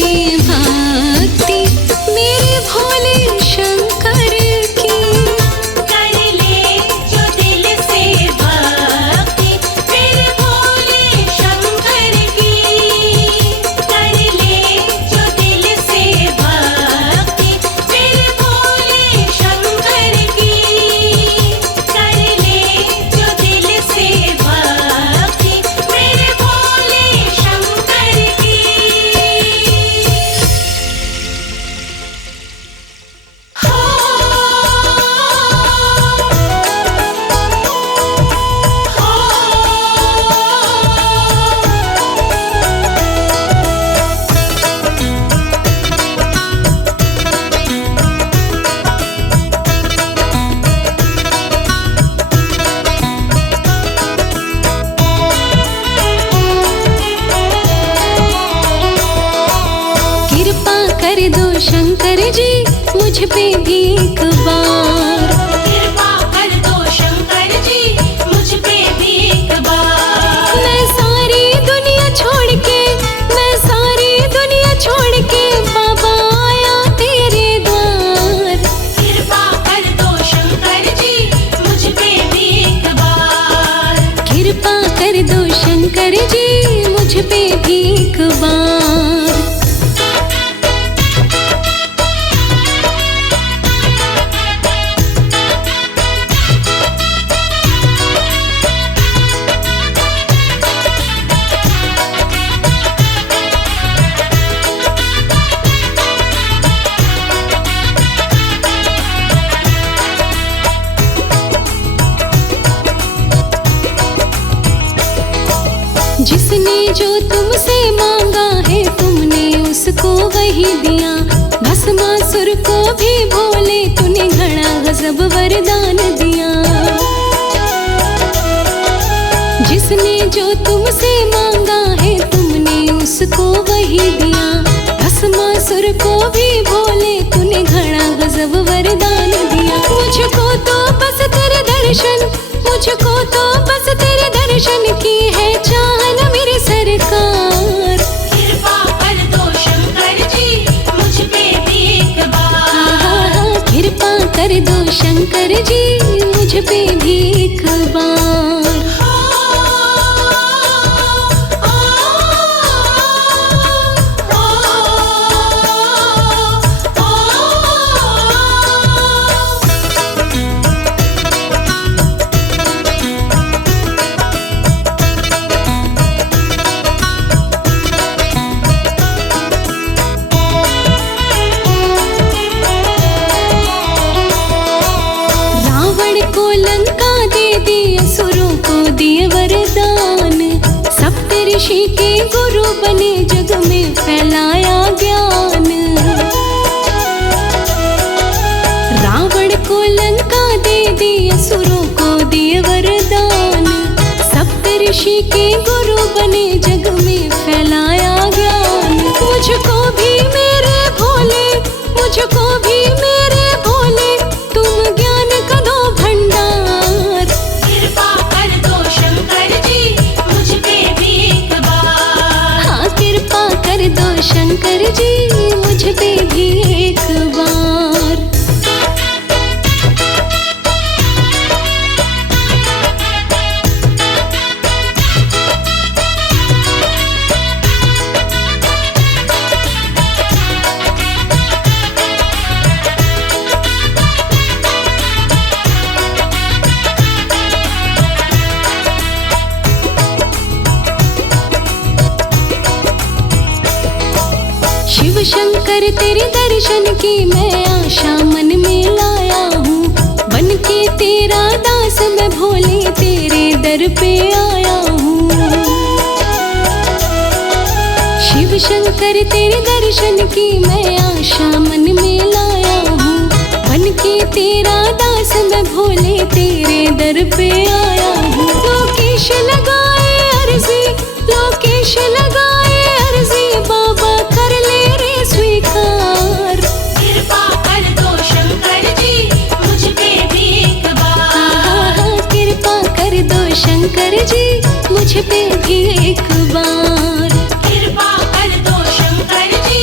से भक्ति मेरे भोले शंकर की। कर ले जो दिल से भक्ति मेरे भोले शंकर की। कर ले जो दिल से भक्ति मेरे भोले शंकर की। कर ले जो दिल से भक्ति मेरे भोले शंकर की। कृपा कर दो शंकर जी मुझ पे भी एक बार। कृपा कर दो शंकर जी मुझ पे भी एक बार। मैं सारी दुनिया छोड़ के बाबा आया तेरे द्वार। कृपा कर दो शंकर जी मुझ पे भी एक बार। कृपा कर दो शंकर जी मुझ पे भी एक बार। जिसने जो तुमसे मांगा है तुमने उसको वही दिया। भस्मासुर को भी भोले तूने घड़ा गजब वरदान दिया। जिसने जो तुमसे मांगा है तुमने उसको वही दिया। भस्मासुर को भी भोले तूने घड़ा गजब वरदान दिया। मुझको तो बस तेरे दर्शन की है चाहत मेरी सरकार। कृपा कर दो शंकर जी मुझ पे भी एक बार। कृपा कर दो शंकर जी मुझ पे भी एक बार। रावण को लंका दे दी असुरों को दिए वरदान। सप्तऋषि के गुरु बने जग में फैलाया ज्ञान। रावण को लंका दे दी असुरों को दिए वरदान। सप्तऋषि के गुरु बने जग में फैलाया ज्ञान। मुझको भी मेरे भोले तुम ज्ञान का दो भंडार। कृपा कर दो शंकर जी मुझ पे भी एक बार। हाँ कृपा कर दो शंकर जी मुझ पे भी एक बार। शिव शंकर तेरे दर्शन की मैं आशा मन में लाया हूँ। बन के तेरा दास मैं भोले तेरे दर पे आया हूँ। शिव शंकर तेरे दर्शन की मैं आशा मन में लाया हूँ। बन के तेरा दास मैं भोले तेरे दर पे आया हूँ। लोकेश लगाए अर्जी बाबा कर ले रे स्वीकार। कृपा कर दो शंकर जी मुझ पे भी एक बार। कृपा कर दो शंकर जी मुझ पे भी एक बार। कृपा कर दो शंकर जी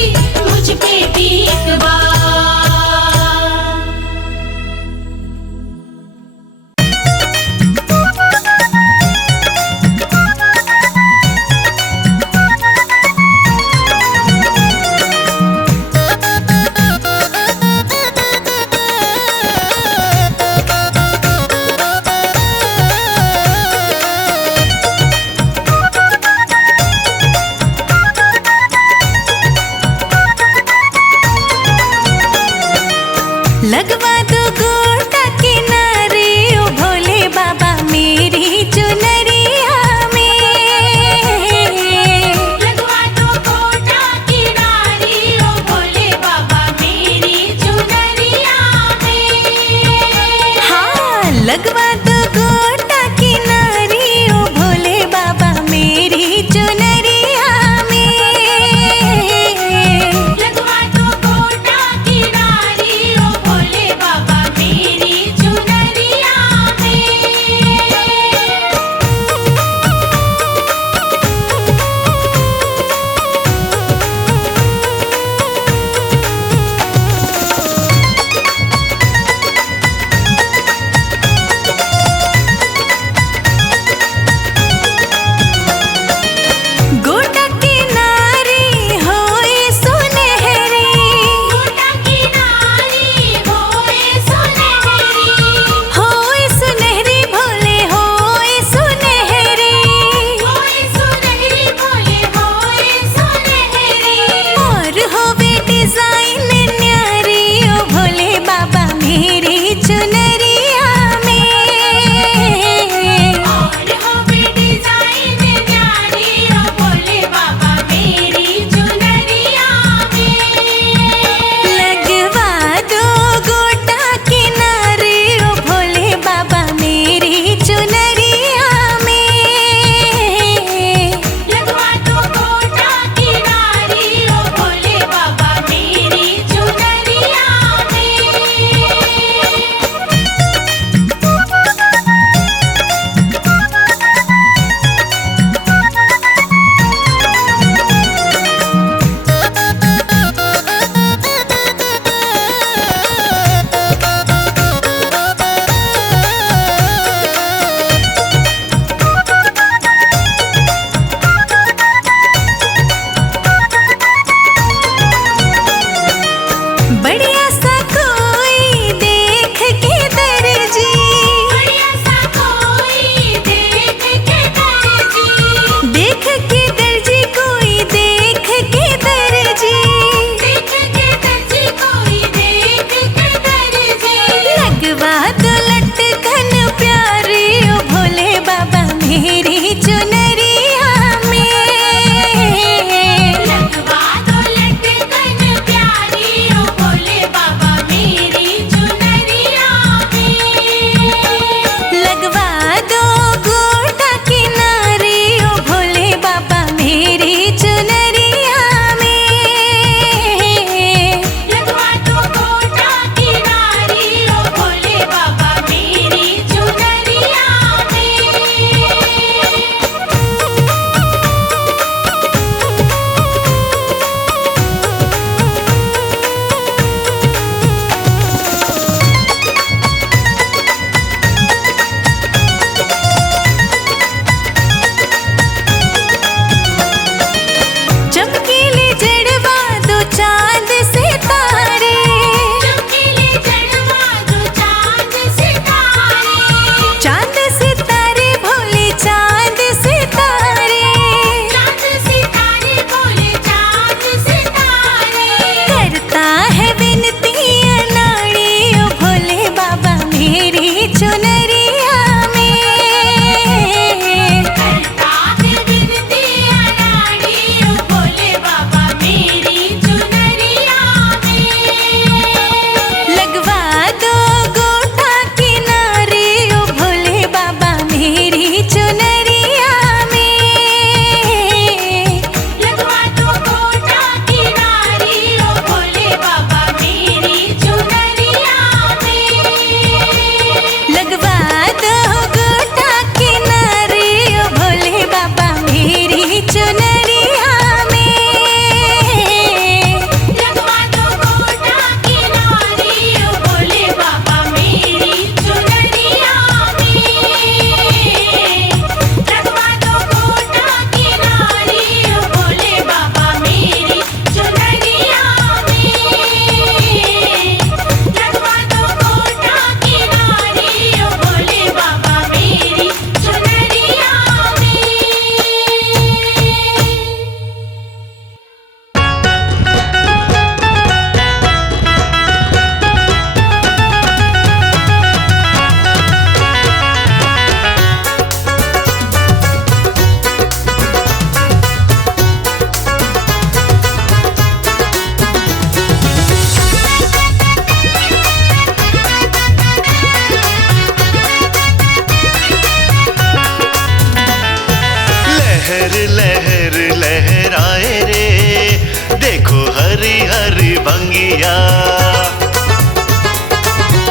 भंगिया।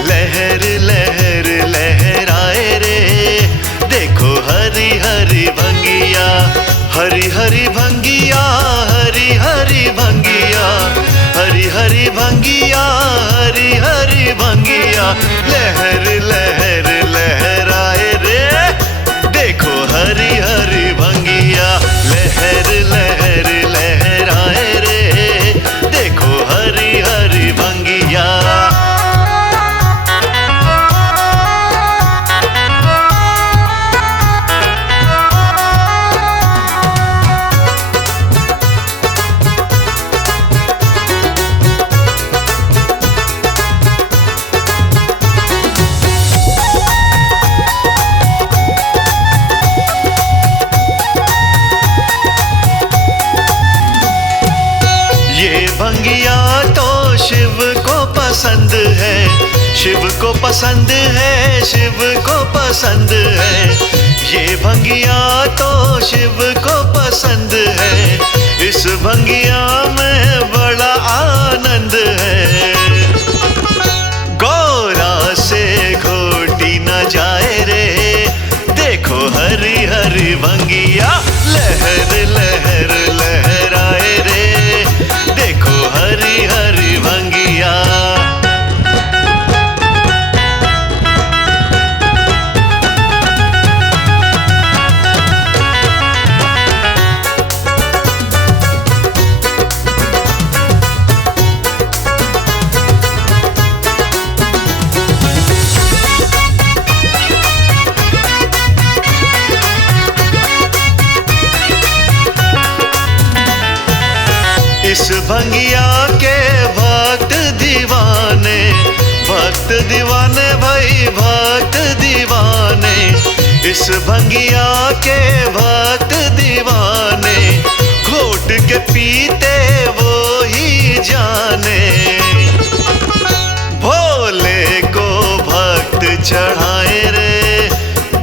लहर लहर लहराए रे, देखो हरी हरी भंगिया। हरी हरी भंगिया, हरी हरी भंगिया, हरी हरी भंगिया, हरी हरी भंगिया। लहर लहर लहराए रे, देखो हरी हरी भंगिया। लहर लहर लहराए रे, देखो हरी हरी भंगिया। ये भंगिया तो शिव को पसंद है, शिव को पसंद है, शिव को पसंद है। ये भंगिया तो शिव को पसंद है, इस भंगिया में बड़ा आनंद है। गौरा से घोटी न जाए रे, देखो हरी हरी भंगिया। लहर लहर लहराए रे, देखो हरी हरी भंगिया। इस भंगिया के भक्त दीवाने, भक्त दीवाने भाई भक्त दीवाने। इस भंगिया के भक्त दीवाने, घोट के पीते वो ही जाने। भोले को भक्त चढ़ाए रे,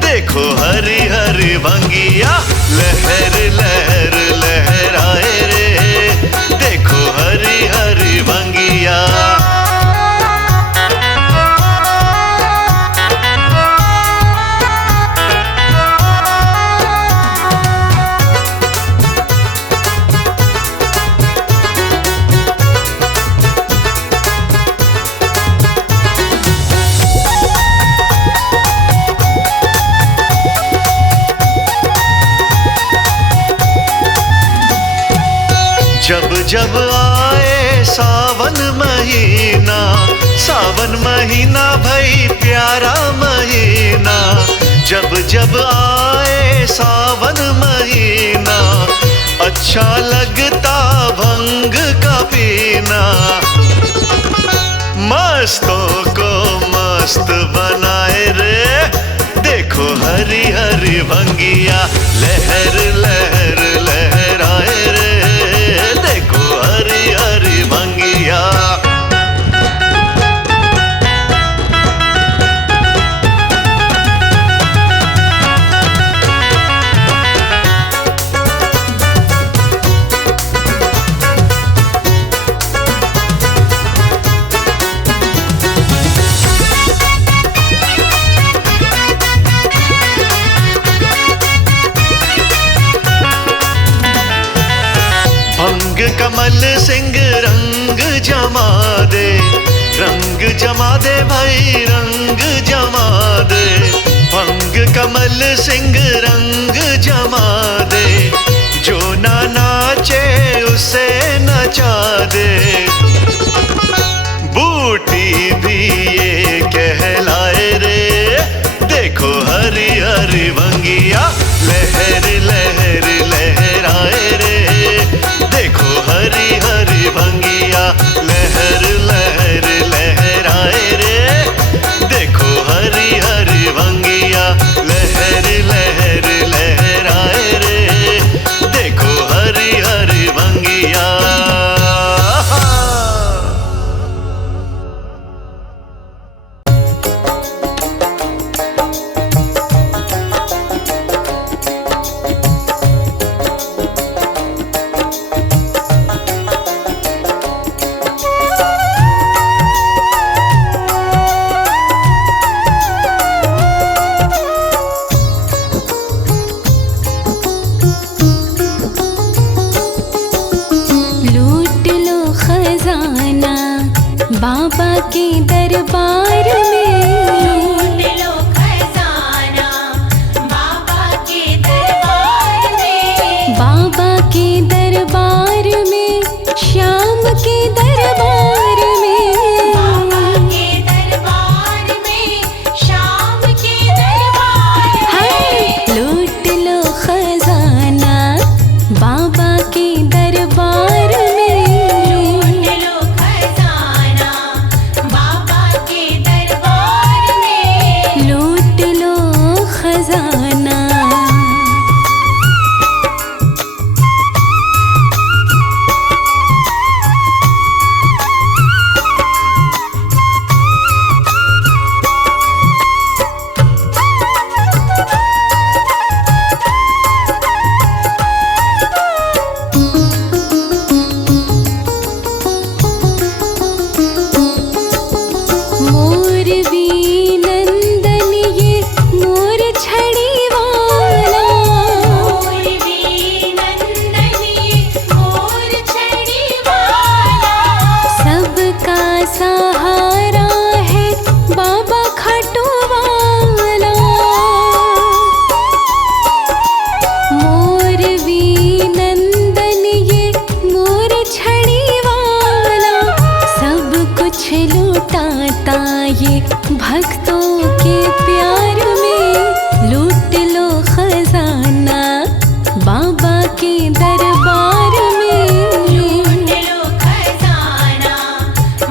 देखो हरी हरी भंगिया। लहर लहर लहराए रे, देखो हरी हरी भंगिया। जब जब आए सावन महीना, सावन महीना भाई प्यारा महीना। जब जब आए सावन महीना, अच्छा लगता भंग का पीना। मस्तों को मस्त बनाए रे, देखो हरी हरी भंगिया। लहर लहर लहराए रे, देखो हरी हरी भंगिया। कमल सिंह रंग जमा दे, रंग जमा दे भाई रंग जमा दे। भंग कमल सिंह रंग जमा दे, जो ना नाचे उसे नचा दे। बूटी भी ये कहलाए रे, देखो हरी हरी भंगिया। लहर लहर लहराए रे, देखो हरी हरी भंगिया। लहर लहर लहराए रे, देखो हरी हरी भंगिया। लहर लहर लहराए रे, देखो हरी हरी भंगिया। बाबा के दरबार में लूट लो खजाना बाबा के दरबार में। बाबा के दरबार में श्याम के दरबार में बाबा के दरबार में शाम के दरबार हाय में। लूट लो खजाना बाबा के दरबार में लूट लो खजाना बाबा के दरबार में। लूट लो खजाना। मोर भी नंदन ये मोर छड़ी वाला मोर भी नंदनी मोर छड़ी वाला। सबका सहारा है बाबा खाटू वाला। मोर भी नंदन ये मोर छड़ी वाला सब कुछ लुटाता ये भक्तों के प्यार में। लूट लो खजाना बाबा के दरबार में लूट लो खजाना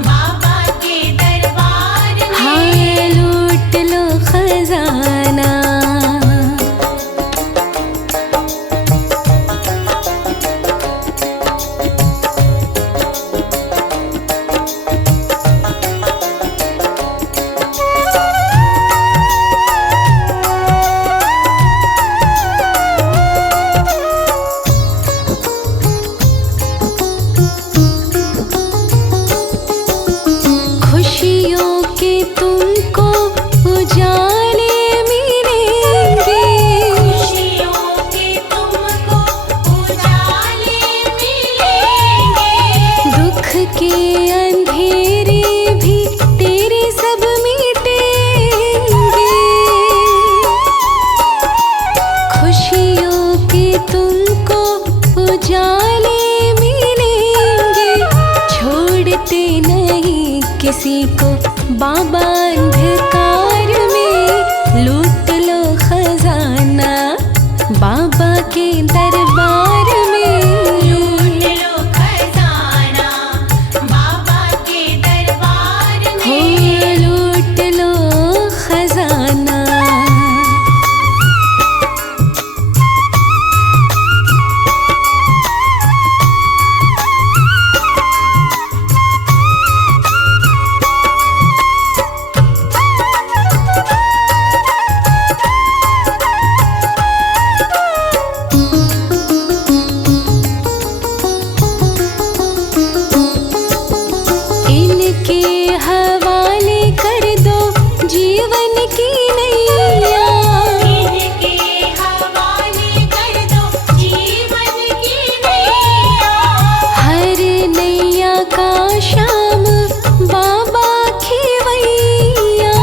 बाबा के दरबार में। हाय लूट लो खजाना। खुशियों के तुमको उजाले मिलेंगे। खुशियों के तुमको उजाले मिलेंगे। दुख के अंधेरे भी तेरे सब मिटेंगे। खुशियों के तुमको उजाले मिलेंगे। छोड़ते नहीं किसी को बाबा अंधकार में। लूट लो खजाना बाबा के दरबार में लूट लो खजाना बाबा के दरबार हो में। लूट लो खजाना। इनके हवाले कर दो जीवन की नैया। इनके हवाले कर दो जीवन की नैया। हर नैया का श्याम बाबा खिवैया।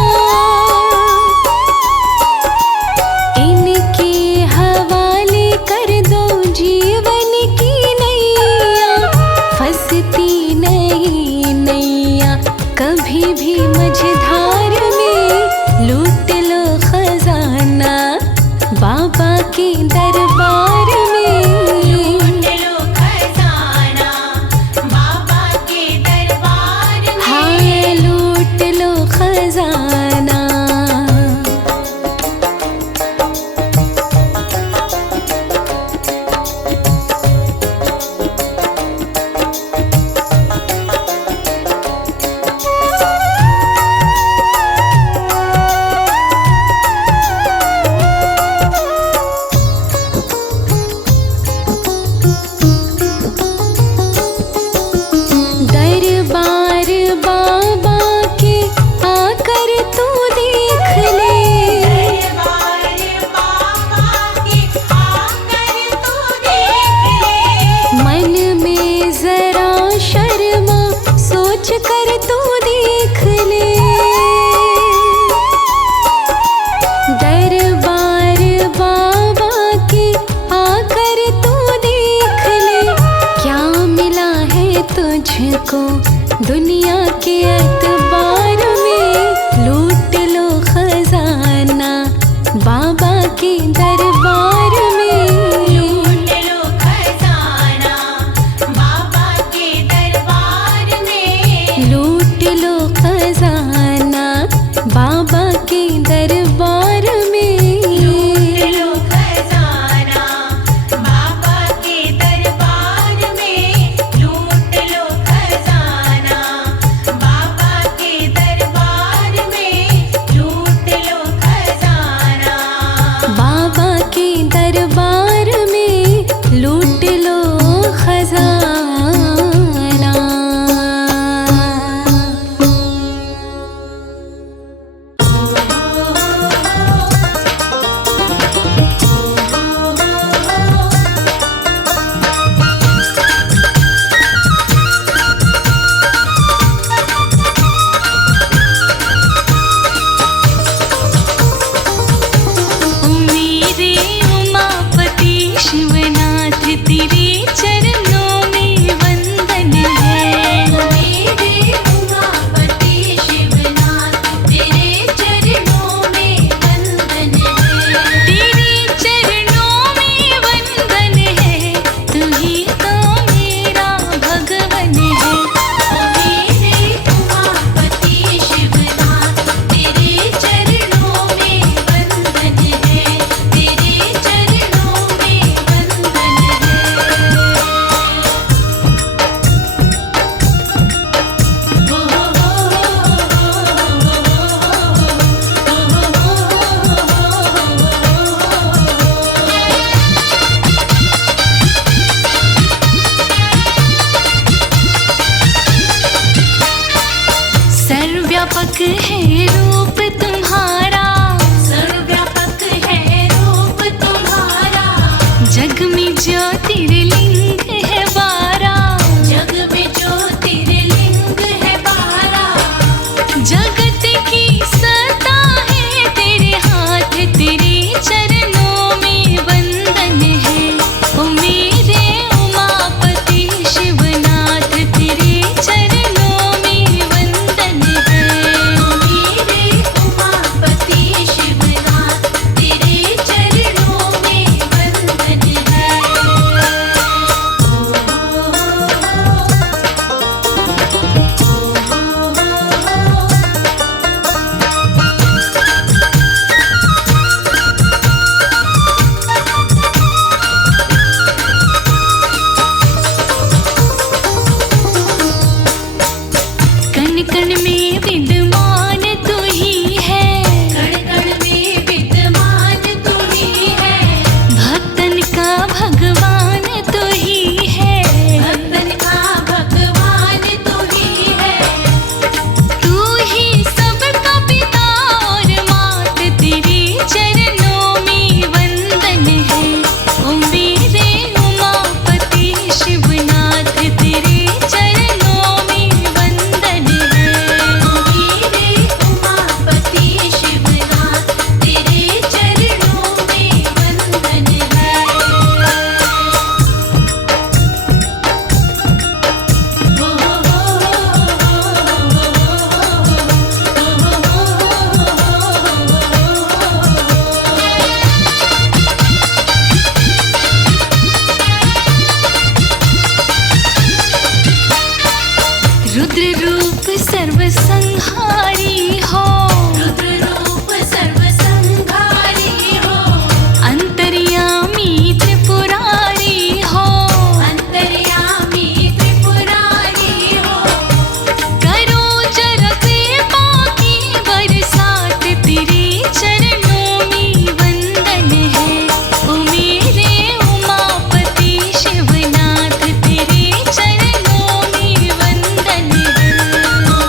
इनके हवाले कर दो जीवन की नैया। फंसती नहीं नैया कभी भी मझधार में। लूट लो खजाना बाबा के दरबार में लूट लो खजाना बाबा के दरबार में। हाय लूट लो खजाना। मुझको दुनिया के एतबार में। लूट लो खजाना बाबा के दरबार में। लूट लो खजाना बाबा के दरबार में। लूट लो खजाना बाबा के दरबार में। लूट लो खजाना बाबा के दरबार में। लूट लो खजाना बाबा के दरबार में। लूट लो खजाना बाबा के दरबार में लूट लो खजाना। ओ मेरे उमापति शिवनाथ तेरे चरणों में वंदन है। मेरे उमापति शिवनाथ तेरे चरणों में वंदन है। तेरे चरणों में वंदन है, तू ही तो मेरा भगवन है। मेरे उमापति शिवनाथ तेरे चरणों में वंदन है। तेरे चरणों में वंदन सर्वव्यापक है रूप तुम्हारा, सर्वव्यापक है रूप तुम्हारा। जग में ज्योतिर्लिंग है 12। जग में ज्योतिर्लिंग है 12। जगत की सत्ता है तेरे हाथ, तेरे चरणों में वंदन है। ओ मेरे उमापति शिवनाथ तेरे चरणों में वंदन है। मेरे उमापति शिवनाथ तेरे चरणों में वंदन है। कण कण में विद्यमान तू ही है, कण कण में विद्यमान तू ही है। भक्तन का भगवान तू ही है। भक्तन का भगवान तू ही है। तू ही सबका पिता और मात, तेरे चरणों में वंदन है। ओ मेरे उमापति शिवनाथ तेरे चरणों में वंदन है। मेरे उमापति शिवनाथ तेरे चरणों में वंदन है। रुद्र रूप सर्वसंहारी हो, रुद्र रूप सर्वसंहारी हो। अंतर्यामी त्रिपुरारी हो। अंतर्यामी त्रिपुरारी हो। करो जरा कृपा की बरसात, तेरे चरणों में वंदन है। ओ मेरे उमापति शिवनाथ तेरे चरणों में वंदन है।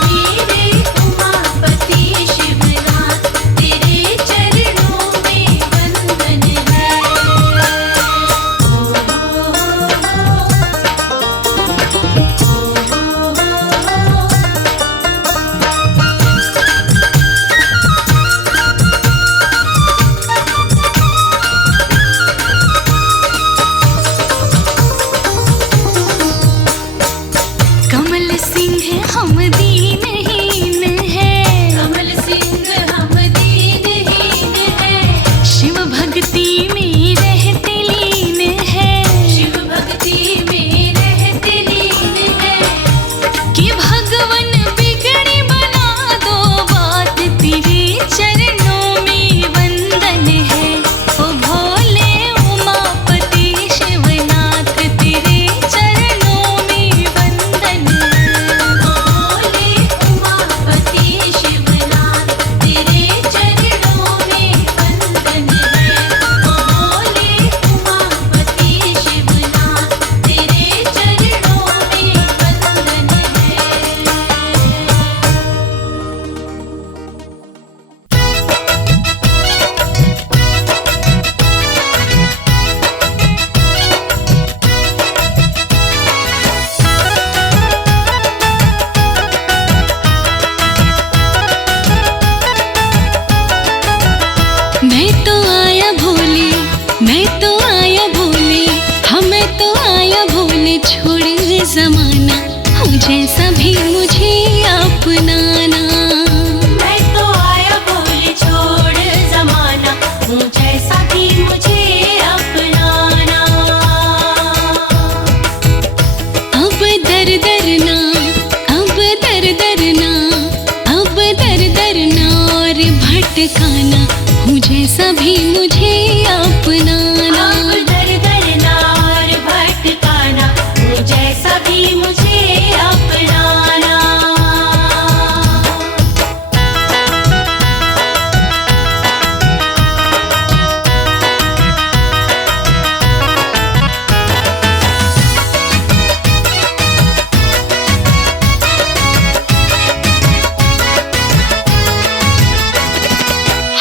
मेरे उमापति शिवनाथ हम दीनहीन हैं। कमल सिंह हम दीनहीन हैं। शिव भक्ति में रहते लीन हैं। शिव भक्ति में रहते लीन हैं। कि भगवन बिगड़ी बना दो बात, तेरे चरणों में वंदन है। ओ भोले उमापति शिवनाथ, तेरे चरणों में वंदन है। भोले उमापति शिवनाथ, तेरे चरणों में वंदन है। भोले उमापति शिवनाथ, तेरे चरणों में वंदन है। मैं तो आया भोले, मैं तो आया भोले, हमें तो आया भोले, छोड़ जमाना हो जैसा भी मुझे अपनाना। मैं तो आया भोले, छोड़ जमाना, हूँ जैसा भी मुझे अपनाना। अब दर दरना, अब दर दरना, अब दर दरना और भटकाना हो जैसा भी मुझे अपनाना। अब दर दरना और भटकाना, हूँ जैसा भी मुझे अपनाना।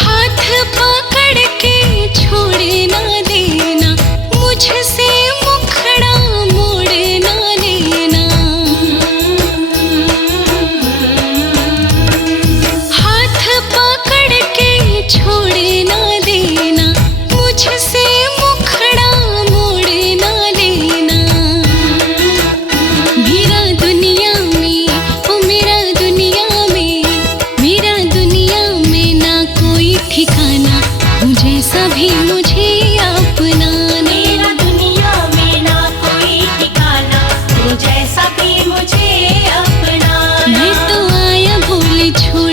हाथ पकड़ के छोड़ ना देना, मुझसे मुखड़ा मोड़ ना लेना। हाथ पकड़ के छोड़ ना देना, मुझसे मुखड़ा मोड़ ना लेना। मेरा दुनिया में, ओ मेरा दुनिया में, मेरा दुनिया में ना कोई ठिकाना हो जैसा भी मुझे अपनाना। मेरा दुनिया में ना कोई ठिकाना, हूँ जैसा भी मुझे अपनाना। मैं तो आया भोले, छोड़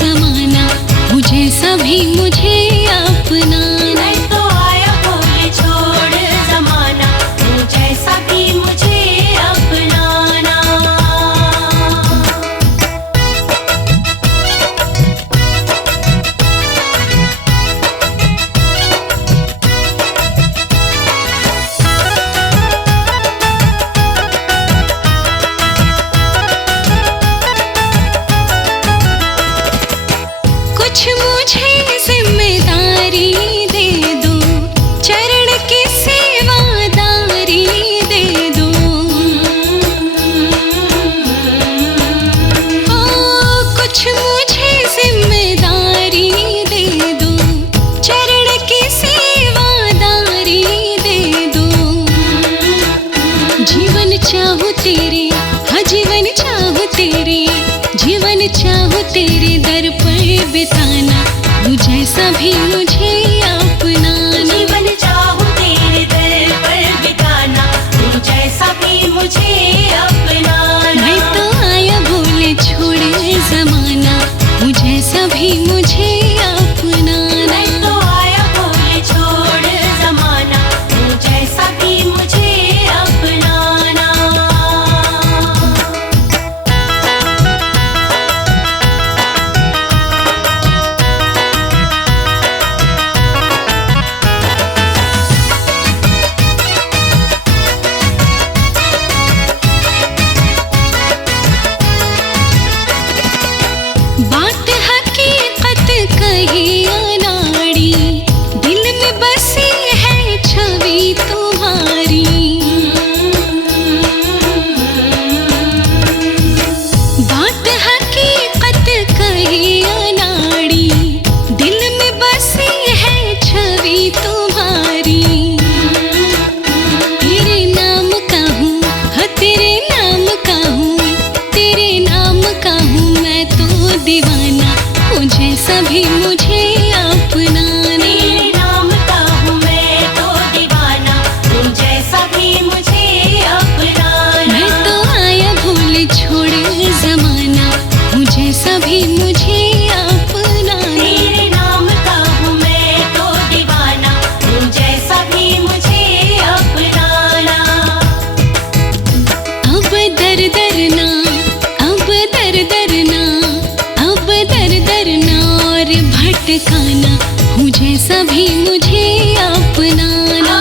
जमाना हो जैसा भी मुझे अपनाना। मैं तो आया भोले, छोड़ जमाना, हूँ जैसा भी मुझे अपनाना। कुछ मुझे जिम्मेदारी दे दो, चरण की सेवादारी दे दो। ओ कुछ मुझे जिम्मेदारी दे दो, चरण की सेवादारी दे दो। जीवन चाहूं तेरे, हाँ जीवन चाहूं तेरे, जीवन चाहूं तेरे दर पर बिताना हो जैसा भी मुझे अपनाना। जीवन चाहूँ तेरे दर पर बिताना, हूँ जैसा भी मुझे अपनाना। मैं तो आया भोले, छोड़ जमाना हो जैसा भी मुझे अपनाना। मैं तो आया भोले, छोड़ जमाना, हूँ जैसा भी मुझे अपनाना। बात हकीकत कही अनाड़ी, दिल में बसी है छवि तुम्हारी। बात हकीकत कही अनाड़ी, दिल में बसी है छवि तुम्हारी। तेरे नाम का हूँ, हाँ तेरे नाम का हूँ, तेरे दीवाना हूँ जैसा भी मुझे अपनाना। तेरे नाम का हूँ मैं तो दीवाना, तू जैसा भी मुझे अपनाना। मैं तो आया भूल छोड़ जमाना हूँ जैसा भी मुझे अपनाना। तेरे नाम का हूँ मैं तो दीवाना, तू जैसा भी मुझे अपनाना। अब दर दरना, अब दर दरना, अब दर दरना और भटकाना हूँ जैसा भी मुझे अपनाना।